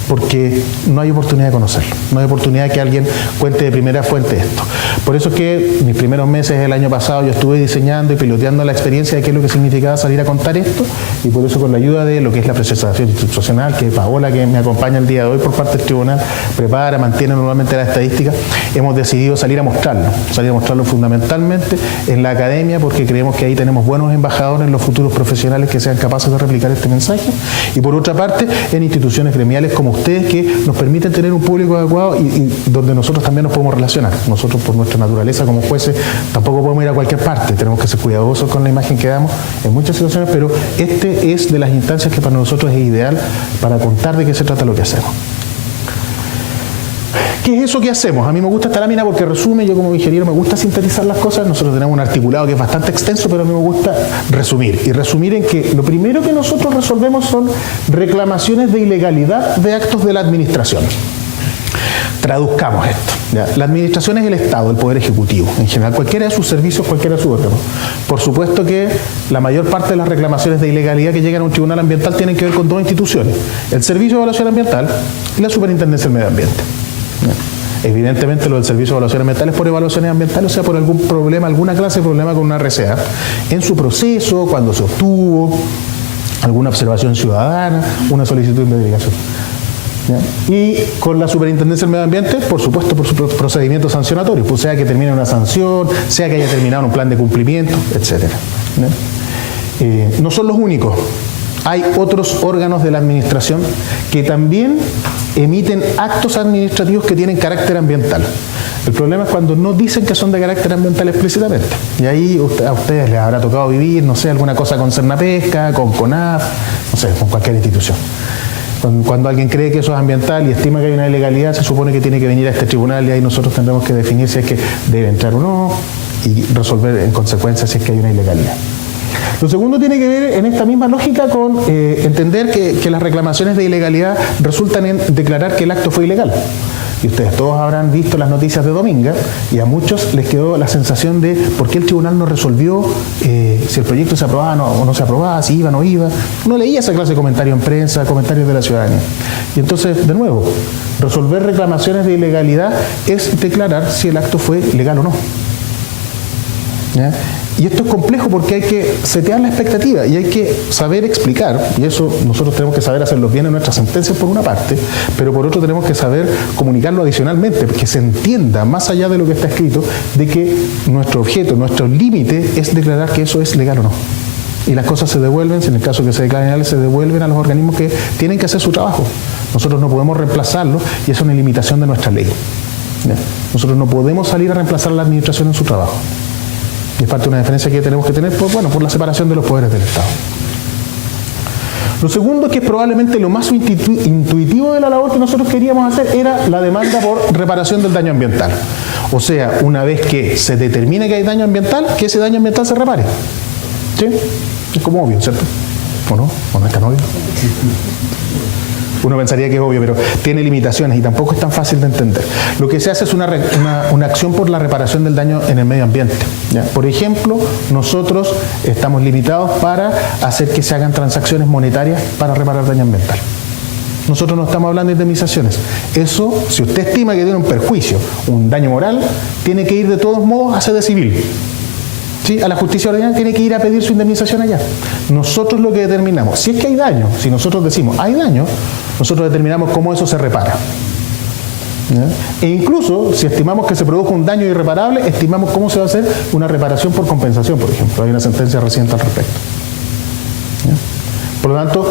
porque no hay oportunidad de conocerlo, no hay oportunidad de que alguien cuente de primera fuente esto. Por eso es que mis primeros meses del año pasado yo estuve diseñando y piloteando la experiencia de qué es lo que significaba salir a contar esto, y por eso con la ayuda de lo que es la presentación institucional, que Paola, que me acompaña el día de hoy por parte del tribunal, prepara, mantiene normalmente la estadística, hemos decidido salir a mostrarlo fundamentalmente en la academia, porque creemos que ahí tenemos buenos embajadores, los futuros profesionales que sean capaces de replicar este mensaje, y por otra parte en instituciones gremiales como ustedes, que nos permiten tener un público adecuado y donde nosotros también nos podemos relacionar. Nosotros, por nuestra naturaleza como jueces, tampoco podemos ir a cualquier parte, tenemos que ser cuidadosos con la imagen que damos en muchas situaciones, pero este es de las instancias que para nosotros es ideal para contar de qué se trata lo que hacemos. ¿Qué es eso que hacemos? A mí me gusta esta lámina porque resume, yo como ingeniero me gusta sintetizar las cosas, nosotros tenemos un articulado que es bastante extenso, pero a mí me gusta resumir. Y resumir en que lo primero que nosotros resolvemos son reclamaciones de ilegalidad de actos de la administración. Traduzcamos esto. ¿Ya? La administración es el Estado, el Poder Ejecutivo. En general, cualquiera de sus servicios, cualquiera de sus órganos. Por supuesto que la mayor parte de las reclamaciones de ilegalidad que llegan a un tribunal ambiental tienen que ver con dos instituciones: el Servicio de Evaluación Ambiental y la Superintendencia del Medio Ambiente. Evidentemente lo del Servicio de Evaluación Ambiental es por evaluaciones ambientales, o sea, por algún problema, alguna clase de problema con una RCA en su proceso, cuando se obtuvo alguna observación ciudadana, una solicitud de investigación. ¿Ya? Y con la Superintendencia del Medio Ambiente, por supuesto, por su procedimiento sancionatorio, pues sea que termine una sanción, sea que haya terminado un plan de cumplimiento, etc. No son los únicos. Hay otros órganos de la administración que también emiten actos administrativos que tienen carácter ambiental. El problema es cuando no dicen que son de carácter ambiental explícitamente. Y ahí a ustedes les habrá tocado vivir, no sé, alguna cosa con Cernapesca, con CONAF, no sé, con cualquier institución. Cuando alguien cree que eso es ambiental y estima que hay una ilegalidad, se supone que tiene que venir a este tribunal y ahí nosotros tendremos que definir si es que debe entrar o no y resolver en consecuencia si es que hay una ilegalidad. Lo segundo tiene que ver en esta misma lógica con entender que las reclamaciones de ilegalidad resultan en declarar que el acto fue ilegal. Y ustedes todos habrán visto las noticias de Dominga y a muchos les quedó la sensación de por qué el tribunal no resolvió si el proyecto se aprobaba o no se aprobaba, si iba o no iba. Uno leía esa clase de comentarios en prensa, comentarios de la ciudadanía. Y entonces, de nuevo, resolver reclamaciones de ilegalidad es declarar si el acto fue legal o no. ¿Ya? Y esto es complejo porque hay que setear la expectativa y hay que saber explicar, y eso nosotros tenemos que saber hacerlo bien en nuestras sentencias por una parte, pero por otro tenemos que saber comunicarlo adicionalmente, que se entienda más allá de lo que está escrito, de que nuestro objeto, nuestro límite es declarar que eso es legal o no. Y las cosas se devuelven, si en el caso que se declaren legales, se devuelven a los organismos que tienen que hacer su trabajo. Nosotros no podemos reemplazarlo y es una limitación de nuestra ley. ¿Ya? Nosotros no podemos salir a reemplazar a la administración en su trabajo. Y es parte de una diferencia que tenemos que tener por la separación de los poderes del Estado. Lo segundo, que es probablemente lo más intuitivo de la labor que nosotros queríamos hacer, era la demanda por reparación del daño ambiental. O sea, una vez que se determine que hay daño ambiental, que ese daño ambiental se repare. ¿Sí? Es como obvio, ¿cierto? ¿O no? ¿O no es tan obvio? Uno pensaría que es obvio, pero tiene limitaciones y tampoco es tan fácil de entender. Lo que se hace es una acción por la reparación del daño en el medio ambiente, ¿ya? Por ejemplo, nosotros estamos limitados para hacer que se hagan transacciones monetarias para reparar daño ambiental. Nosotros no estamos hablando de indemnizaciones. Eso, si usted estima que tiene un perjuicio, un daño moral, tiene que ir de todos modos a sede civil. ¿Sí? A la justicia ordinaria tiene que ir a pedir su indemnización allá. Nosotros lo que determinamos, si es que hay daño, si nosotros decimos hay daño, nosotros determinamos cómo eso se repara. ¿Ya? E incluso, si estimamos que se produjo un daño irreparable, estimamos cómo se va a hacer una reparación por compensación, por ejemplo. Hay una sentencia reciente al respecto. ¿Ya? Por lo tanto,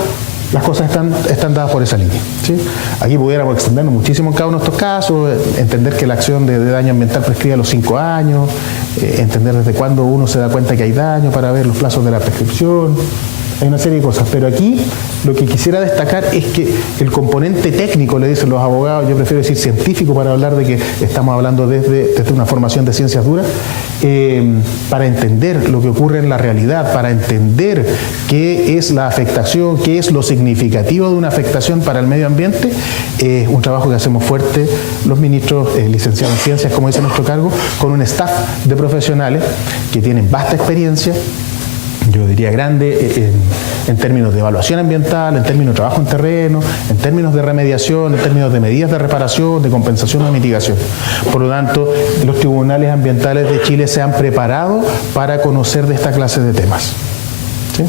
las cosas están dadas por esa línea. ¿Sí? Aquí pudiéramos extendernos muchísimo en cada uno de estos casos, entender que la acción de daño ambiental prescribe a los 5 años, entender desde cuándo uno se da cuenta que hay daño para ver los plazos de la prescripción. Hay una serie de cosas, pero aquí lo que quisiera destacar es que el componente técnico, le dicen los abogados, yo prefiero decir científico para hablar de que estamos hablando desde una formación de ciencias duras, para entender lo que ocurre en la realidad, para entender qué es la afectación, qué es lo significativo de una afectación para el medio ambiente, es un trabajo que hacemos fuerte los ministros licenciados en ciencias, como dice nuestro cargo, con un staff de profesionales que tienen vasta experiencia, yo diría grande, en términos de evaluación ambiental, en términos de trabajo en terreno, en términos de remediación, en términos de medidas de reparación, de compensación o de mitigación. Por lo tanto, los tribunales ambientales de Chile se han preparado para conocer de esta clase de temas. ¿Sí?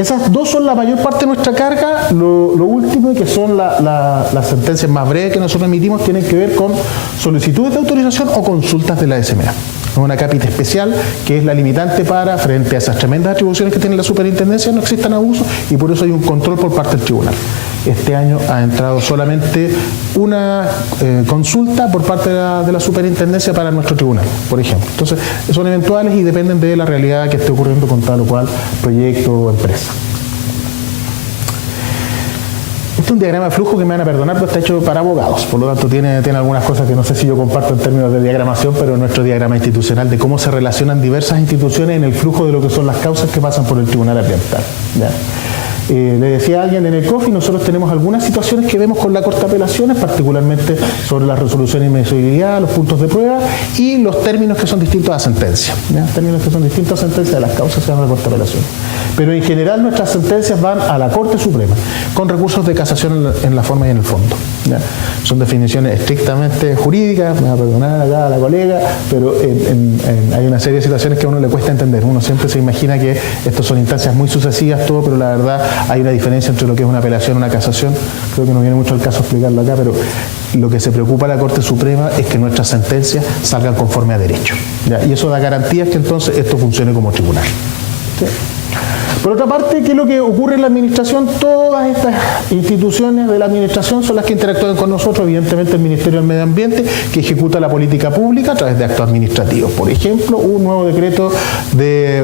Esas dos son la mayor parte de nuestra carga. Lo último, que son las sentencias más breves que nosotros emitimos, tienen que ver con solicitudes de autorización o consultas de la SMA. Una cápita especial que es la limitante para, frente a esas tremendas atribuciones que tiene la superintendencia, no existan abusos, y por eso hay un control por parte del tribunal. Este año ha entrado solamente una consulta por parte de la superintendencia para nuestro tribunal, por ejemplo. Entonces, son eventuales y dependen de la realidad que esté ocurriendo con tal o cual proyecto o empresa. Este es un diagrama de flujo que me van a perdonar, pero está hecho para abogados. Por lo tanto, tiene algunas cosas que no sé si yo comparto en términos de diagramación, pero nuestro diagrama institucional de cómo se relacionan diversas instituciones en el flujo de lo que son las causas que pasan por el tribunal ambiental. ¿Ya? Le decía a alguien en el COFI, nosotros tenemos algunas situaciones que vemos con la Corte de Apelaciones, particularmente sobre la resolución de inadmisibilidad, los puntos de prueba y los términos que son distintos a sentencia. ¿Ya? Términos que son distintos a sentencia de las causas se llaman la Corte de Apelaciones. Pero en general nuestras sentencias van a la Corte Suprema, con recursos de casación en la forma y en el fondo. ¿Ya? Son definiciones estrictamente jurídicas, me va a perdonar acá a la colega, pero hay una serie de situaciones que a uno le cuesta entender. Uno siempre se imagina que estos son instancias muy sucesivas, todo, pero la verdad hay una diferencia entre lo que es una apelación y una casación. Creo que no viene mucho al caso explicarlo acá, pero lo que se preocupa a la Corte Suprema es que nuestras sentencias salgan conforme a derecho. ¿Ya? Y eso da garantías que entonces esto funcione como tribunal. ¿Sí? Por otra parte, ¿qué es lo que ocurre en la administración? Todas estas instituciones de la administración son las que interactúan con nosotros, evidentemente el Ministerio del Medio Ambiente, que ejecuta la política pública a través de actos administrativos. Por ejemplo, un nuevo decreto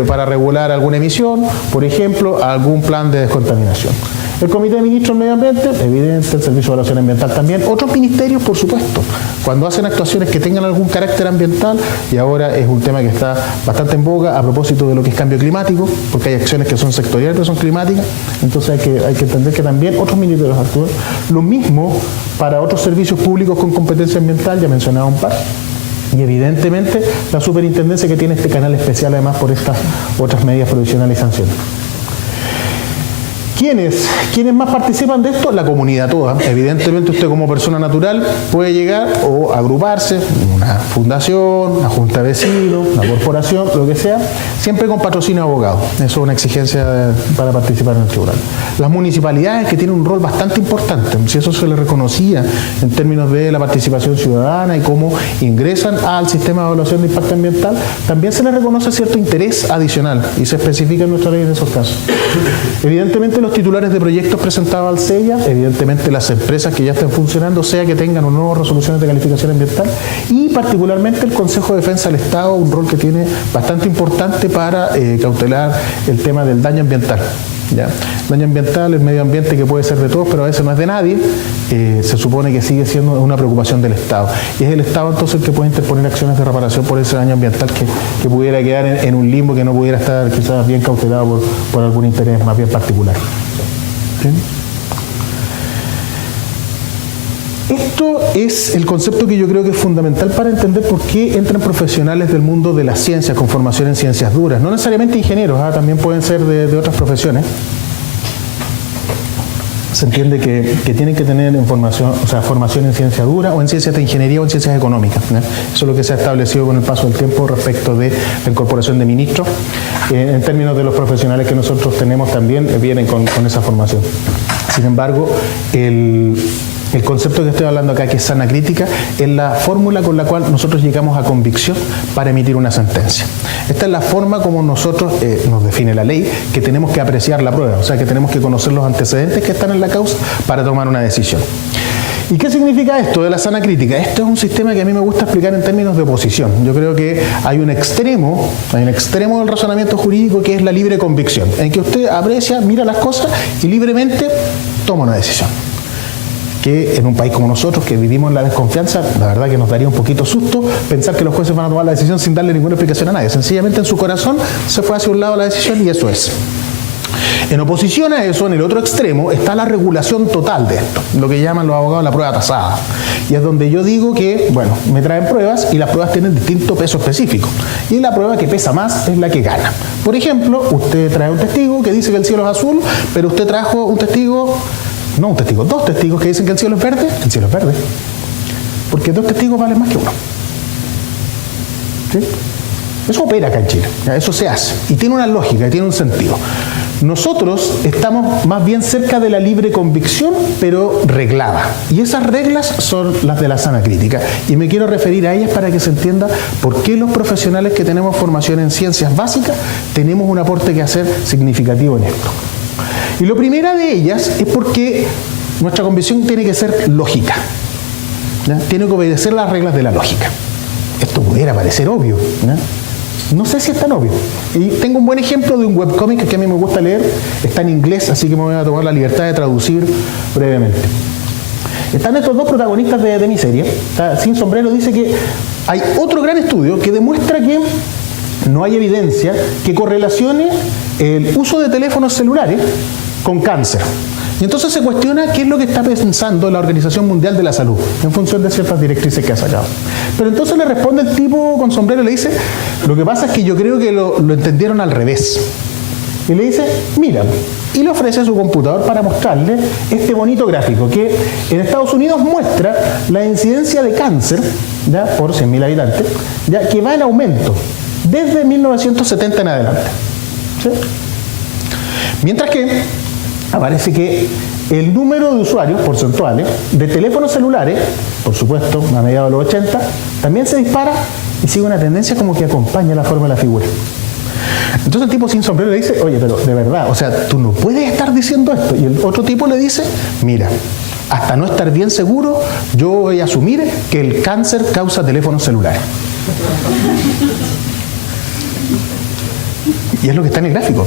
para regular alguna emisión, por ejemplo, algún plan de descontaminación. El Comité de Ministros del Medio Ambiente, evidente, el Servicio de Evaluación Ambiental también, otros ministerios, por supuesto, cuando hacen actuaciones que tengan algún carácter ambiental, y ahora es un tema que está bastante en boga a propósito de lo que es cambio climático, porque hay acciones que son sectoriales, pero son climáticas, entonces hay que entender que también otros ministerios actúan. Lo mismo para otros servicios públicos con competencia ambiental, ya mencionaba un par. Y evidentemente la superintendencia, que tiene este canal especial además por estas otras medidas provisionales y sanciones. ¿Quiénes más participan de esto? La comunidad toda. Evidentemente usted como persona natural puede llegar o agruparse, una fundación, una junta de vecinos, una corporación, lo que sea, siempre con patrocinio de abogados. Eso es una exigencia para participar en el tribunal. Las municipalidades, que tienen un rol bastante importante, si eso se les reconocía en términos de la participación ciudadana y cómo ingresan al sistema de evaluación de impacto ambiental, también se les reconoce cierto interés adicional y se especifica en nuestra ley en esos casos. Evidentemente los titulares de proyectos presentados al CEIA, evidentemente las empresas que ya estén funcionando, sea que tengan o no resoluciones de calificación ambiental, y particularmente el Consejo de Defensa del Estado, un rol que tiene bastante importante para cautelar el tema del daño ambiental. ¿ya? El daño ambiental, el medio ambiente, que puede ser de todos, pero a veces no es de nadie, se supone que sigue siendo una preocupación del Estado. Y es el Estado entonces el que puede interponer acciones de reparación por ese daño ambiental que pudiera quedar en un limbo, que no pudiera estar quizás bien cautelado por algún interés más bien particular. ¿Sí? Esto es el concepto que yo creo que es fundamental para entender por qué entran profesionales del mundo de las ciencias con formación en ciencias duras. No necesariamente ingenieros, también pueden ser de otras profesiones. Se entiende que tienen que tener formación en ciencia dura o en ciencias de ingeniería o en ciencias económicas, ¿no? Eso es lo que se ha establecido con el paso del tiempo respecto de la incorporación de ministros. En términos de los profesionales que nosotros tenemos también vienen con esa formación. Sin embargo, el concepto que estoy hablando acá, que es sana crítica, es la fórmula con la cual nosotros llegamos a convicción para emitir una sentencia. Esta es la forma como nosotros, nos define la ley, que tenemos que apreciar la prueba, o sea que tenemos que conocer los antecedentes que están en la causa para tomar una decisión. ¿Y qué significa esto de la sana crítica? Esto es un sistema que a mí me gusta explicar en términos de oposición. Yo creo que hay un extremo del razonamiento jurídico que es la libre convicción, en que usted aprecia, mira las cosas y libremente toma una decisión. Que en un país como nosotros, que vivimos en la desconfianza, la verdad que nos daría un poquito susto pensar que los jueces van a tomar la decisión sin darle ninguna explicación a nadie. Sencillamente en su corazón se fue hacia un lado la decisión y eso es. En oposición a eso, en el otro extremo, está la regulación total de esto, lo que llaman los abogados la prueba tasada. Y es donde yo digo que, bueno, me traen pruebas y las pruebas tienen distinto peso específico. Y la prueba que pesa más es la que gana. Por ejemplo, usted trae un testigo que dice que el cielo es azul, pero usted trajo un testigo... No un testigo, dos testigos que dicen que el cielo es verde, el cielo es verde. Porque dos testigos valen más que uno. ¿Sí? Eso opera acá en Chile, ¿ya? Eso se hace. Y tiene una lógica, y tiene un sentido. Nosotros estamos más bien cerca de la libre convicción, pero reglada. Y esas reglas son las de la sana crítica. Y me quiero referir a ellas para que se entienda por qué los profesionales que tenemos formación en ciencias básicas tenemos un aporte que hacer significativo en esto. Y la primera de ellas es porque nuestra convicción tiene que ser lógica, ¿ya? Tiene que obedecer las reglas de la lógica. Esto pudiera parecer obvio, ¿ya? No sé si es tan obvio. Y tengo un buen ejemplo de un webcómic que a mí me gusta leer. Está en inglés, así que me voy a tomar la libertad de traducir brevemente. Están estos dos protagonistas de mi serie. Sin Sombrero dice que hay otro gran estudio que demuestra que no hay evidencia que correlacione el uso de teléfonos celulares con cáncer. Y entonces se cuestiona qué es lo que está pensando la Organización Mundial de la Salud en función de ciertas directrices que ha sacado. Pero entonces le responde el tipo con sombrero y le dice, lo que pasa es que yo creo que lo entendieron al revés. Y le dice, mira, y le ofrece su computador para mostrarle este bonito gráfico que en Estados Unidos muestra la incidencia de cáncer, ¿ya? Por 100.000 habitantes, ¿ya? Que va en aumento desde 1970 en adelante. ¿Sí? Mientras que aparece que el número de usuarios porcentuales de teléfonos celulares, por supuesto, a mediados de los 80, también se dispara y sigue una tendencia como que acompaña la forma de la figura. Entonces el tipo sin sombrero le dice, oye, pero de verdad, o sea, tú no puedes estar diciendo esto. Y el otro tipo le dice, mira, hasta no estar bien seguro, yo voy a asumir que el cáncer causa teléfonos celulares. Y es lo que está en el gráfico.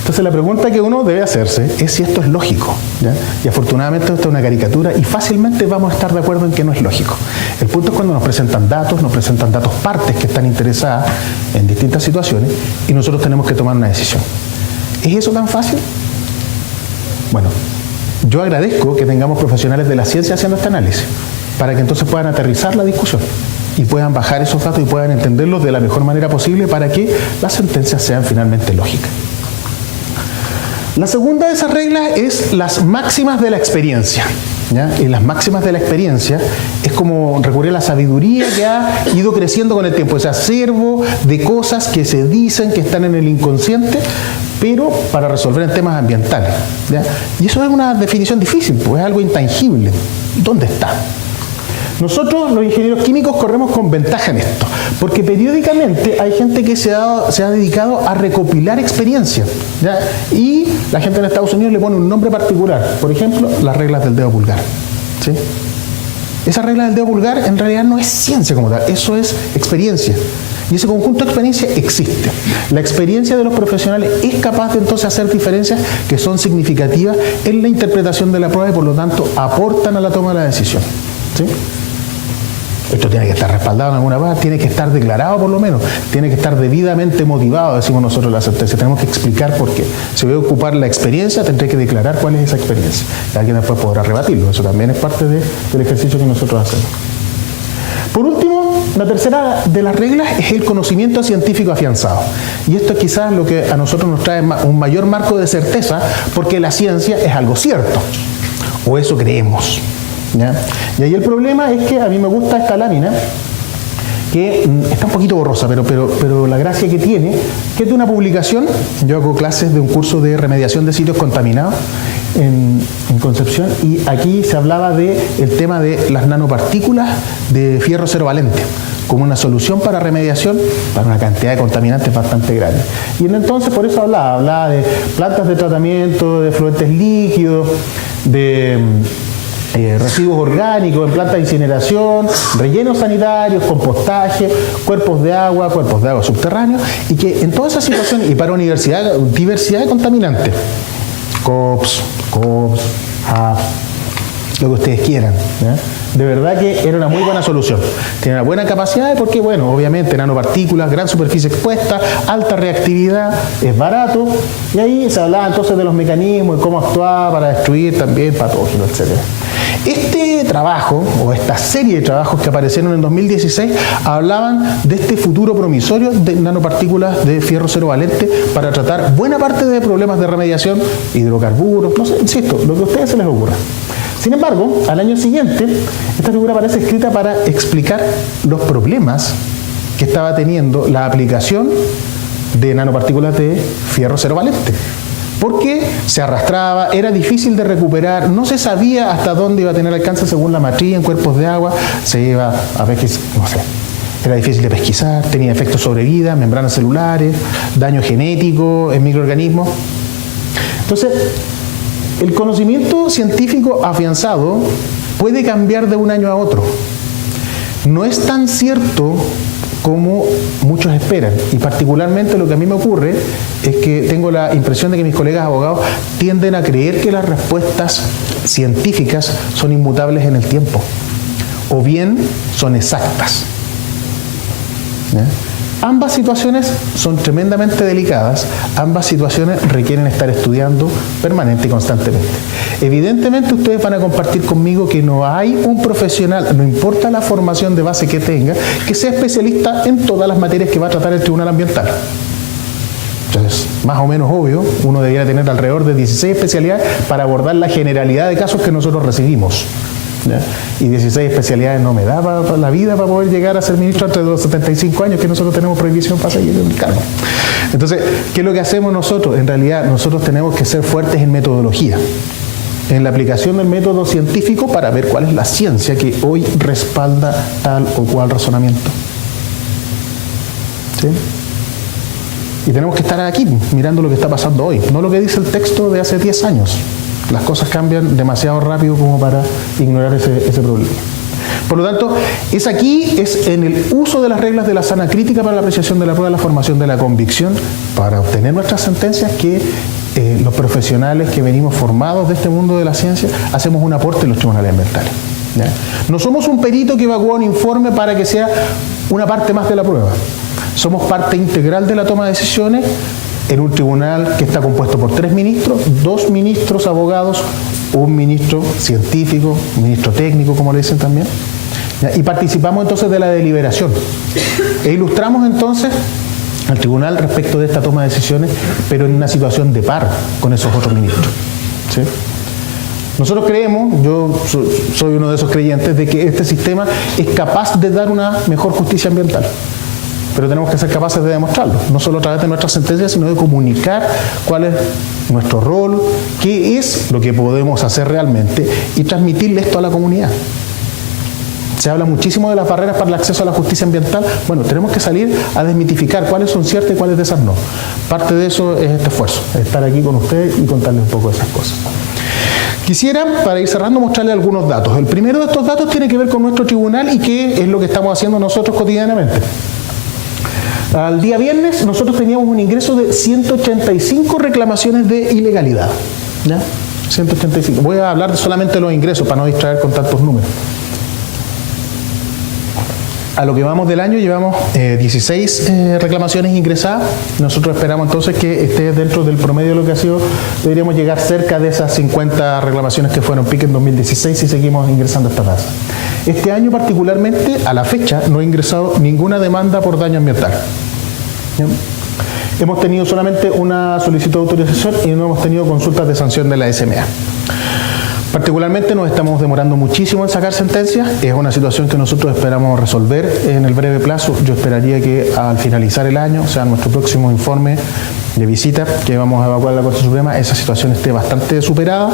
Entonces la pregunta que uno debe hacerse es si esto es lógico, ¿ya? Y afortunadamente esto es una caricatura y fácilmente vamos a estar de acuerdo en que no es lógico. El punto es cuando nos presentan datos partes que están interesadas en distintas situaciones y nosotros tenemos que tomar una decisión. ¿Es eso tan fácil? Bueno, yo agradezco que tengamos profesionales de la ciencia haciendo este análisis para que entonces puedan aterrizar la discusión y puedan bajar esos datos y puedan entenderlos de la mejor manera posible para que las sentencias sean finalmente lógicas. La segunda de esas reglas es las máximas de la experiencia, ¿ya? Y las máximas de la experiencia es como recurrir a la sabiduría que ha ido creciendo con el tiempo, ese acervo de cosas que se dicen que están en el inconsciente, pero para resolver en temas ambientales, ¿ya? Y eso es una definición difícil, pues es algo intangible. ¿Dónde está? Nosotros, los ingenieros químicos, corremos con ventaja en esto, porque periódicamente hay gente que se ha dedicado a recopilar experiencia, ¿ya? Y la gente en Estados Unidos le pone un nombre particular, por ejemplo, las reglas del dedo pulgar, ¿sí? Esa regla del dedo pulgar en realidad no es ciencia como tal, eso es experiencia. Y ese conjunto de experiencia existe. La experiencia de los profesionales es capaz de entonces hacer diferencias que son significativas en la interpretación de la prueba y por lo tanto aportan a la toma de la decisión. ¿Sí? Esto tiene que estar respaldado en alguna parte, tiene que estar declarado por lo menos, tiene que estar debidamente motivado, decimos nosotros la sentencia. Tenemos que explicar por qué. Si voy a ocupar la experiencia, tendré que declarar cuál es esa experiencia. Y alguien después podrá rebatirlo. Eso también es parte del ejercicio que nosotros hacemos. Por último, la tercera de las reglas es el conocimiento científico afianzado. Y esto es quizás lo que a nosotros nos trae un mayor marco de certeza, porque la ciencia es algo cierto. O eso creemos. ¿Ya? Y ahí el problema es que a mí me gusta esta lámina, que está un poquito borrosa, pero la gracia que tiene, que es de una publicación. Yo hago clases de un curso de remediación de sitios contaminados en Concepción, y aquí se hablaba del tema de las nanopartículas de fierro cero valente como una solución para remediación para una cantidad de contaminantes bastante grande. Y entonces por eso hablaba de plantas de tratamiento, de fluentes líquidos, de residuos orgánicos en plantas de incineración, rellenos sanitarios, compostaje, cuerpos de agua subterráneos, y que en todas esas situaciones, y para diversidad de contaminantes, COPS, HAP, lo que ustedes quieran, ¿ya? De verdad que era una muy buena solución. Tiene una buena capacidad porque, bueno, obviamente nanopartículas, gran superficie expuesta, alta reactividad, es barato, y ahí se hablaba entonces de los mecanismos y cómo actuaba para destruir también patógenos, etc. Este trabajo, o esta serie de trabajos que aparecieron en 2016, hablaban de este futuro promisorio de nanopartículas de fierro cero valente para tratar buena parte de problemas de remediación, hidrocarburos, no sé, insisto, lo que a ustedes se les ocurra. Sin embargo, al año siguiente, esta figura aparece escrita para explicar los problemas que estaba teniendo la aplicación de nanopartículas de fierro cero valente. Porque se arrastraba, era difícil de recuperar, no se sabía hasta dónde iba a tener alcance según la matriz en cuerpos de agua, se iba a pesquisar, no sé, era difícil de pesquisar, tenía efectos sobre vida, membranas celulares, daño genético en microorganismos. Entonces, el conocimiento científico afianzado puede cambiar de un año a otro. No es tan cierto como muchos esperan, y particularmente lo que a mí me ocurre es que tengo la impresión de que mis colegas abogados tienden a creer que las respuestas científicas son inmutables en el tiempo, o bien son exactas. ¿Ya? Ambas situaciones son tremendamente delicadas, ambas situaciones requieren estar estudiando permanente y constantemente. Evidentemente ustedes van a compartir conmigo que no hay un profesional, no importa la formación de base que tenga, que sea especialista en todas las materias que va a tratar el Tribunal Ambiental. Entonces, más o menos obvio, uno debería tener alrededor de 16 especialidades para abordar la generalidad de casos que nosotros recibimos. ¿Ya? Y 16 especialidades no me da para la vida para poder llegar a ser ministro antes de los 75 años que nosotros tenemos prohibición para seguir en el cargo. Entonces, ¿qué es lo que hacemos nosotros? En realidad, nosotros tenemos que ser fuertes en metodología, en la aplicación del método científico para ver cuál es la ciencia que hoy respalda tal o cual razonamiento. ¿Sí? Y tenemos que estar aquí mirando lo que está pasando hoy, no lo que dice el texto de hace 10 años. Las cosas cambian demasiado rápido como para ignorar ese problema. Por lo tanto, es en el uso de las reglas de la sana crítica para la apreciación de la prueba, la formación de la convicción, para obtener nuestras sentencias, que los profesionales que venimos formados de este mundo de la ciencia hacemos un aporte en los tribunales ambientales. ¿Ya? No somos un perito que evacúa un informe para que sea una parte más de la prueba. Somos parte integral de la toma de decisiones en un tribunal que está compuesto por 3 ministros, 2 ministros abogados, un ministro científico, un ministro técnico, como le dicen también, ¿ya? Y participamos entonces de la deliberación. E ilustramos entonces al tribunal respecto de esta toma de decisiones, pero en una situación de par con esos otros ministros. ¿Sí? Nosotros creemos, yo soy uno de esos creyentes, de que este sistema es capaz de dar una mejor justicia ambiental. Pero tenemos que ser capaces de demostrarlo, no solo a través de nuestras sentencias, sino de comunicar cuál es nuestro rol, qué es lo que podemos hacer realmente y transmitirle esto a la comunidad. Se habla muchísimo de las barreras para el acceso a la justicia ambiental. Bueno, tenemos que salir a desmitificar cuáles son ciertas y cuáles de esas no. Parte de eso es este esfuerzo, estar aquí con ustedes y contarles un poco de esas cosas. Quisiera, para ir cerrando, mostrarles algunos datos. El primero de estos datos tiene que ver con nuestro tribunal y qué es lo que estamos haciendo nosotros cotidianamente. Al día viernes nosotros teníamos un ingreso de 185 reclamaciones de ilegalidad. ¿Ya? 185. Voy a hablar solamente de los ingresos para no distraer con tantos números. A lo que vamos del año llevamos 16 reclamaciones ingresadas. Nosotros esperamos entonces que esté dentro del promedio de lo que ha sido. Deberíamos llegar cerca de esas 50 reclamaciones que fueron pique en 2016 si seguimos ingresando esta tasa. Este año particularmente, a la fecha, no he ingresado ninguna demanda por daño ambiental. ¿Bien? Hemos tenido solamente una solicitud de autorización y no hemos tenido consultas de sanción de la SMA. Particularmente nos estamos demorando muchísimo en sacar sentencias. Es una situación que nosotros esperamos resolver en el breve plazo. Yo esperaría que al finalizar el año, o sea, nuestro próximo informe de visita que vamos a evacuar a la Corte Suprema, esa situación esté bastante superada.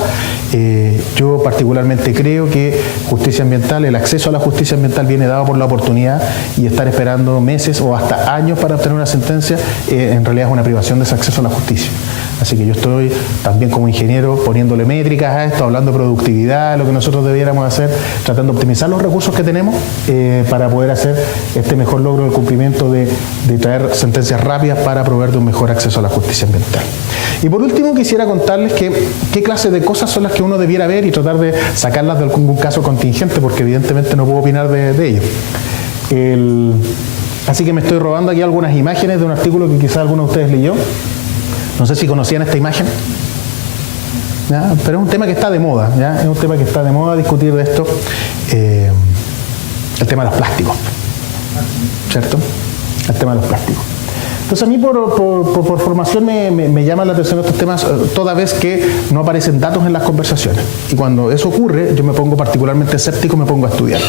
Yo particularmente creo que justicia ambiental, el acceso a la justicia ambiental viene dado por la oportunidad, y estar esperando meses o hasta años para obtener una sentencia en realidad es una privación de ese acceso a la justicia. Así que yo estoy también como ingeniero poniéndole métricas a esto, hablando de productividad, lo que nosotros debiéramos hacer, tratando de optimizar los recursos que tenemos para poder hacer este mejor logro del cumplimiento de traer sentencias rápidas para proveer de un mejor acceso a la justicia ambiental. Y por último quisiera contarles qué clase de cosas son las que uno debiera ver y tratar de sacarlas de algún caso contingente, porque evidentemente no puedo opinar de ello. Así que me estoy robando aquí algunas imágenes de un artículo que quizás alguno de ustedes leyó. No sé si conocían esta imagen, ¿ya? Pero es un tema que está de moda, ¿ya? Es un tema que está de moda discutir de esto, el tema de los plásticos, ¿cierto? El tema de los plásticos. Entonces a mí por formación me llaman la atención estos temas toda vez que no aparecen datos en las conversaciones. Y cuando eso ocurre, yo me pongo particularmente escéptico, me pongo a estudiar.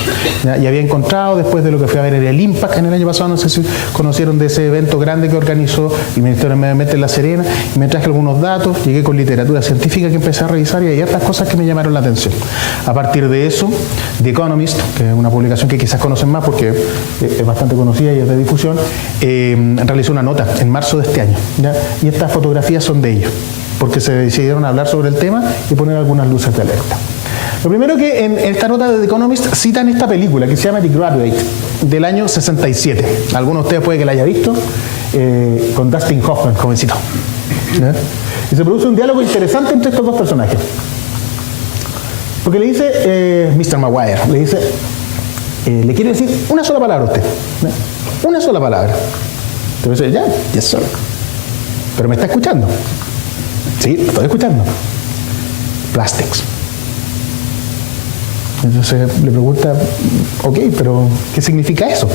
¿Ya? Y había encontrado, después de lo que fui a ver en el IMPACT en el año pasado, no sé si conocieron de ese evento grande que organizó el Ministerio del Medio Ambiente en La Serena, y me traje algunos datos, llegué con literatura científica que empecé a revisar, y hay otras cosas que me llamaron la atención. A partir de eso, The Economist, que es una publicación que quizás conocen más porque es bastante conocida y es de difusión, realizó una nota en marzo de este año, ¿ya? Y estas fotografías son de ellos, porque se decidieron hablar sobre el tema y poner algunas luces de alerta. Lo primero que en esta nota de The Economist citan esta película que se llama The Graduate, del año 67. Algunos de ustedes puede que la haya visto, con Dustin Hoffman, jovencito. ¿Ya? Y se produce un diálogo interesante entre estos dos personajes. Porque le dice Mr. Maguire, le dice, le quiere decir una sola palabra a usted, ¿ya? Una sola palabra. Entonces, ya, yes sir. Pero me está escuchando. Sí, lo estoy escuchando. Plastics. Entonces le pregunta, ok, pero ¿qué significa eso?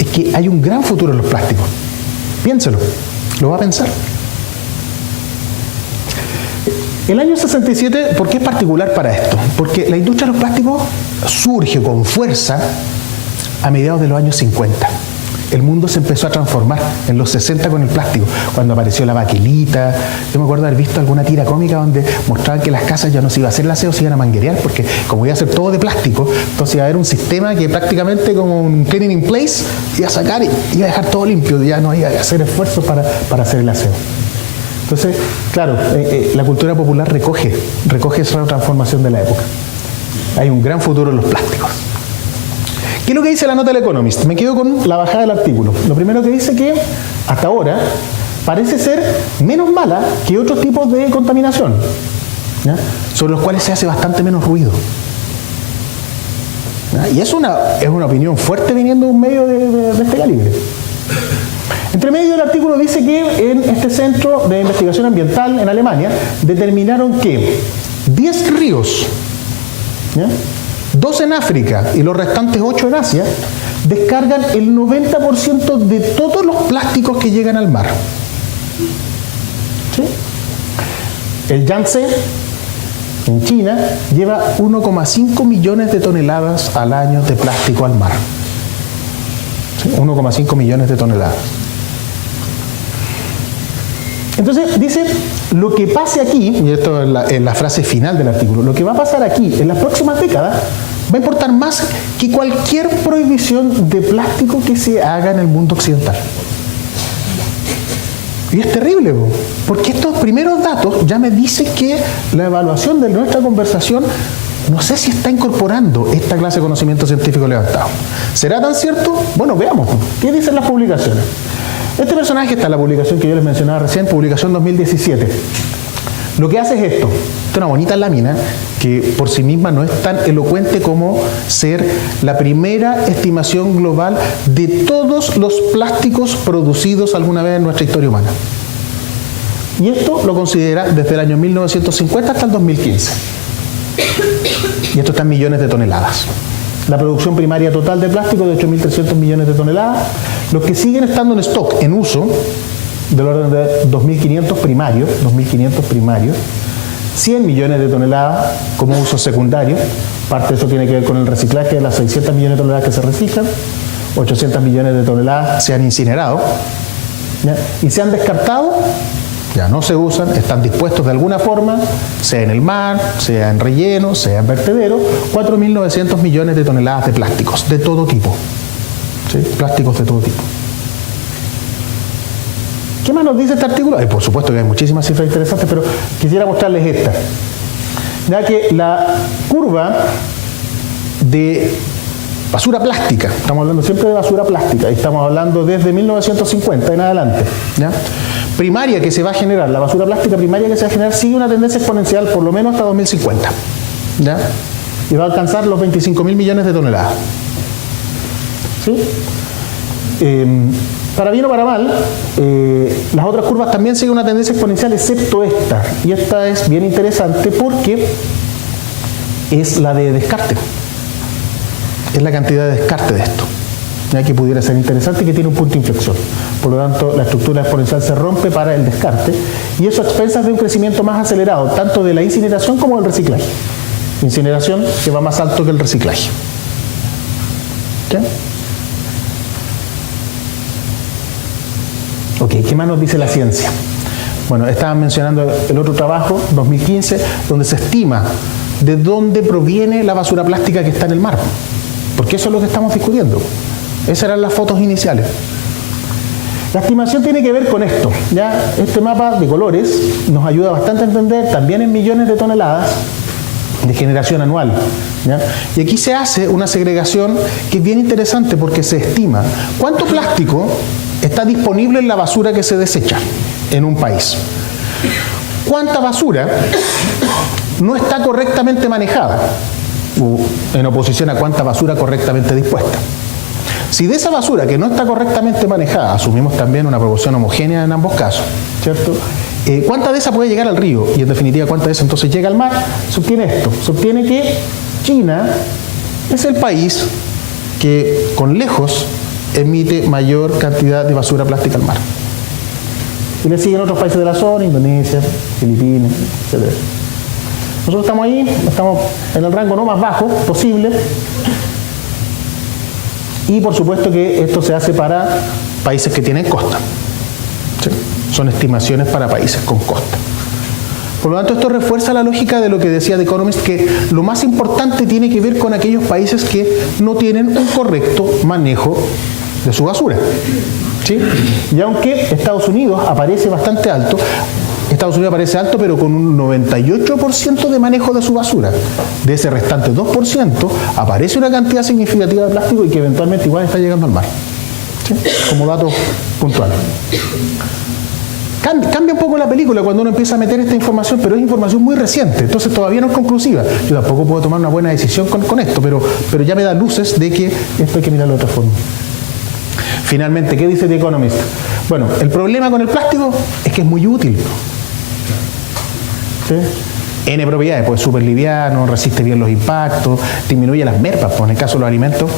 Es que hay un gran futuro en los plásticos. Piénselo, lo va a pensar. El año 67, ¿por qué es particular para esto? Porque la industria de los plásticos surge con fuerza a mediados de los años 50. El mundo se empezó a transformar en los 60 con el plástico, cuando apareció la baquelita. Yo me acuerdo haber visto alguna tira cómica donde mostraban que las casas ya no se iba a hacer el aseo, se iban a manguerear, porque como iba a ser todo de plástico, entonces iba a haber un sistema que prácticamente como un cleaning in place iba a sacar y iba a dejar todo limpio, ya no iba a hacer esfuerzos para hacer el aseo. Entonces, claro, la cultura popular recoge esa transformación de la época. Hay un gran futuro en los plásticos. ¿Qué es lo que dice la nota del Economist? Me quedo con la bajada del artículo. Lo primero que dice que hasta ahora parece ser menos mala que otros tipos de contaminación, ¿ya? Sobre los cuales se hace bastante menos ruido. ¿Ya? Y es una opinión fuerte viniendo de un medio de este calibre. Entre medio del artículo dice que en este centro de investigación ambiental en Alemania determinaron que 10 ríos, ¿ya?, 2 en África y los restantes 8 en Asia, descargan el 90% de todos los plásticos que llegan al mar. ¿Sí? El Yangtze, en China, lleva 1,5 millones de toneladas al año de plástico al mar. ¿Sí? 1,5 millones de toneladas. Entonces dice, lo que pase aquí, y esto es la frase final del artículo, lo que va a pasar aquí en las próximas décadas va a importar más que cualquier prohibición de plástico que se haga en el mundo occidental. Y es terrible, porque estos primeros datos ya me dicen que la evaluación de nuestra conversación no sé si está incorporando esta clase de conocimiento científico levantado. ¿Será tan cierto? Bueno, veamos. ¿Qué dicen las publicaciones? Este personaje está en la publicación que yo les mencionaba recién, publicación 2017. Lo que hace es esto. Esta es una bonita lámina que por sí misma no es tan elocuente como ser la primera estimación global de todos los plásticos producidos alguna vez en nuestra historia humana. Y esto lo considera desde el año 1950 hasta el 2015. Y esto está en millones de toneladas. La producción primaria total de plástico de 8.300 millones de toneladas. Los que siguen estando en stock, en uso, del orden de 2.500 primarios, 100 millones de toneladas como uso secundario. Parte de eso tiene que ver con el reciclaje de las 600 millones de toneladas que se reciclan. 800 millones de toneladas se han incinerado, ¿ya? Y se han descartado, ya no se usan, están dispuestos de alguna forma, sea en el mar, sea en relleno, sea en vertedero, 4.900 millones de toneladas de plásticos, de todo tipo. ¿Sí? Plásticos de todo tipo. ¿Qué más nos dice este artículo? Por supuesto que hay muchísimas cifras interesantes, pero quisiera mostrarles esta. Ya que la curva de basura plástica, estamos hablando siempre de basura plástica, y estamos hablando desde 1950 en adelante, ¿ya? Primaria que se va a generar, la basura plástica primaria que se va a generar sigue una tendencia exponencial por lo menos hasta 2050, ¿ya? Y va a alcanzar los 25.000 millones de toneladas. ¿Sí? Para bien o para mal, las otras curvas también siguen una tendencia exponencial, excepto esta. Y esta es bien interesante porque es la de descarte. Es la cantidad de descarte de esto, ya que pudiera ser interesante y que tiene un punto de inflexión. Por lo tanto, la estructura exponencial se rompe para el descarte, y eso a expensas de un crecimiento más acelerado, tanto de la incineración como del reciclaje. Incineración que va más alto que el reciclaje. ¿Okay? Ok, ¿qué más nos dice la ciencia? Bueno, estaban mencionando el otro trabajo, 2015, donde se estima de dónde proviene la basura plástica que está en el mar. Porque eso es lo que estamos discutiendo. Esas eran las fotos iniciales. La estimación tiene que ver con esto, ¿ya? Este mapa de colores nos ayuda bastante a entender, también en millones de toneladas de generación anual, ¿ya? Y aquí se hace una segregación que es bien interesante porque se estima cuánto plástico está disponible en la basura que se desecha en un país. ¿Cuánta basura no está correctamente manejada? En oposición a cuánta basura correctamente dispuesta. Si de esa basura que no está correctamente manejada, asumimos también una proporción homogénea en ambos casos, ¿cierto? ¿Cuánta de esa puede llegar al río? Y en definitiva, ¿cuánta de esa entonces llega al mar? Se obtiene esto. Se obtiene que China es el país que con lejos emite mayor cantidad de basura plástica al mar. Y le siguen otros países de la zona, Indonesia, Filipinas, etc. Nosotros estamos ahí, estamos en el rango no más bajo posible. Y por supuesto que esto se hace para países que tienen costa. ¿Sí? Son estimaciones para países con costa. Por lo tanto, esto refuerza la lógica de lo que decía The Economist, que lo más importante tiene que ver con aquellos países que no tienen un correcto manejo de su basura. ¿Sí? Y aunque Estados Unidos aparece bastante alto, Estados Unidos aparece alto pero con un 98% de manejo de su basura. De ese restante 2% aparece una cantidad significativa de plástico y que eventualmente igual está llegando al mar. ¿Sí? Como dato puntual. Cambia un poco la película cuando uno empieza a meter esta información, pero es información muy reciente, entonces todavía no es conclusiva. Yo tampoco puedo tomar una buena decisión con esto, pero ya me da luces de que esto hay que mirarlo de otra forma. Finalmente, ¿qué dice The Economist? Bueno, el problema con el plástico es que es muy útil. ¿Sí? N propiedades, pues es súper liviano, resiste bien los impactos, disminuye las mermas, pues en el caso de los alimentos,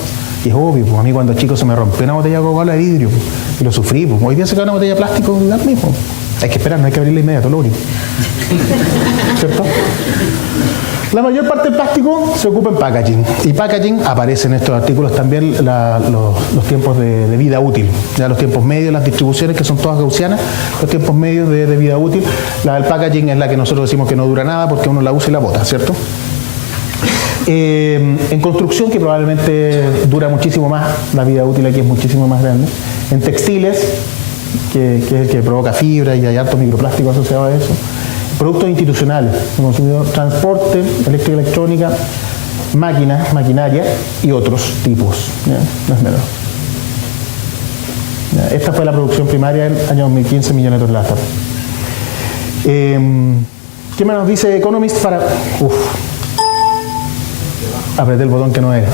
y es obvio, pues a mí cuando chico se me rompió una botella de Coca-Cola de vidrio, pues, y lo sufrí, pues hoy día se cae una botella de plástico, da lo mismo. Hay que esperar, no hay que abrirla inmediato, lo único. ¿Cierto? La mayor parte del plástico se ocupa en packaging, y packaging aparece en estos artículos también los tiempos de vida útil, ya los tiempos medios, las distribuciones que son todas gaussianas, los tiempos medios de vida útil. La del packaging es la que nosotros decimos que no dura nada porque uno la usa y la bota, ¿cierto? En construcción, que probablemente dura muchísimo más, la vida útil aquí es muchísimo más grande. En textiles, que es el que provoca fibra y hay harto microplástico asociado a eso. productos institucionales, consumidor, transporte, eléctrica, electrónica, máquinas, maquinaria y otros tipos. ¿Ya? No es menor. ¿Ya? Esta fue la producción primaria en el año 2015, millones de toneladas. ¿Qué más nos dice Economist para...? Apreté el botón que no era.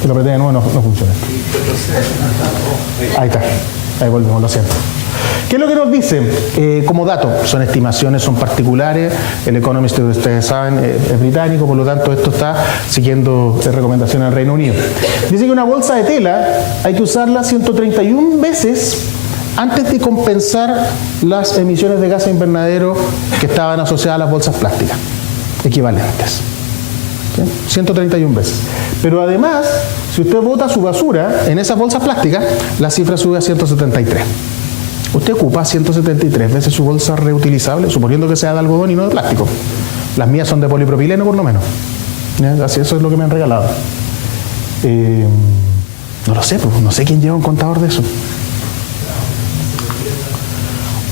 Que lo apreté de nuevo, no funciona. Ahí está. Ahí volvemos, lo siento. ¿Qué es lo que nos dice? Como dato, son estimaciones, son particulares. El Economist, ustedes saben, es británico, por lo tanto esto está siguiendo recomendaciones del Reino Unido. Dice que una bolsa de tela hay que usarla 131 veces antes de compensar las emisiones de gases invernadero que estaban asociadas a las bolsas plásticas, equivalentes. ¿Sí? 131 veces. Pero además, si usted bota su basura en esas bolsas plásticas, la cifra sube a 173. Usted ocupa 173 veces su bolsa reutilizable, suponiendo que sea de algodón y no de plástico. Las mías son de polipropileno por lo menos. ¿Ya? Así, eso es lo que me han regalado. No lo sé, pues, no sé quién lleva un contador de eso.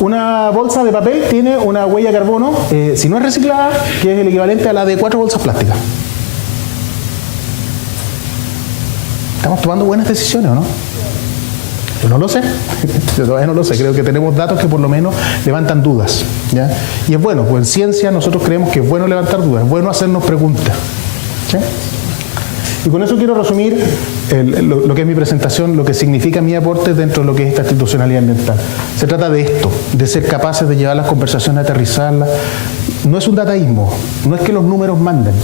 Una bolsa de papel tiene una huella de carbono, si no es reciclada, que es el equivalente a la de 4 bolsas plásticas. ¿Estamos tomando buenas decisiones o no? Yo no lo sé. Yo todavía no lo sé. Creo que tenemos datos que por lo menos levantan dudas. ¿Ya? Y es bueno, pues en ciencia nosotros creemos que es bueno levantar dudas, es bueno hacernos preguntas. ¿Sí? Y con eso quiero resumir lo que es mi presentación, lo que significa mi aporte dentro de lo que es esta institucionalidad ambiental. Se trata de esto, de ser capaces de llevar las conversaciones, aterrizarlas. No es un dataísmo, no es que los números manden,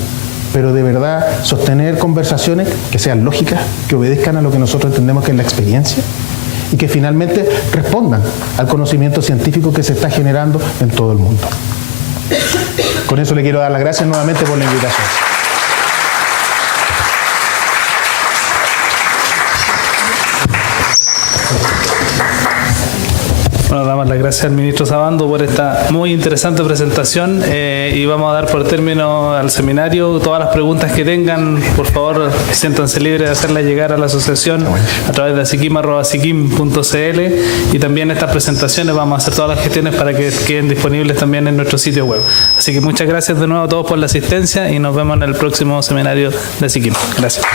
pero de verdad sostener conversaciones que sean lógicas, que obedezcan a lo que nosotros entendemos que es la experiencia y que finalmente respondan al conocimiento científico que se está generando en todo el mundo. Con eso le quiero dar las gracias nuevamente por la invitación. Bueno, damos las gracias al ministro Sabando por esta muy interesante presentación y vamos a dar por término al seminario. Todas las preguntas que tengan, por favor, siéntanse libres de hacerlas llegar a la asociación a través de asiquim@asiquim.cl, y también estas presentaciones vamos a hacer todas las gestiones para que queden disponibles también en nuestro sitio web. Así que muchas gracias de nuevo a todos por la asistencia y nos vemos en el próximo seminario de Asiquim. Gracias.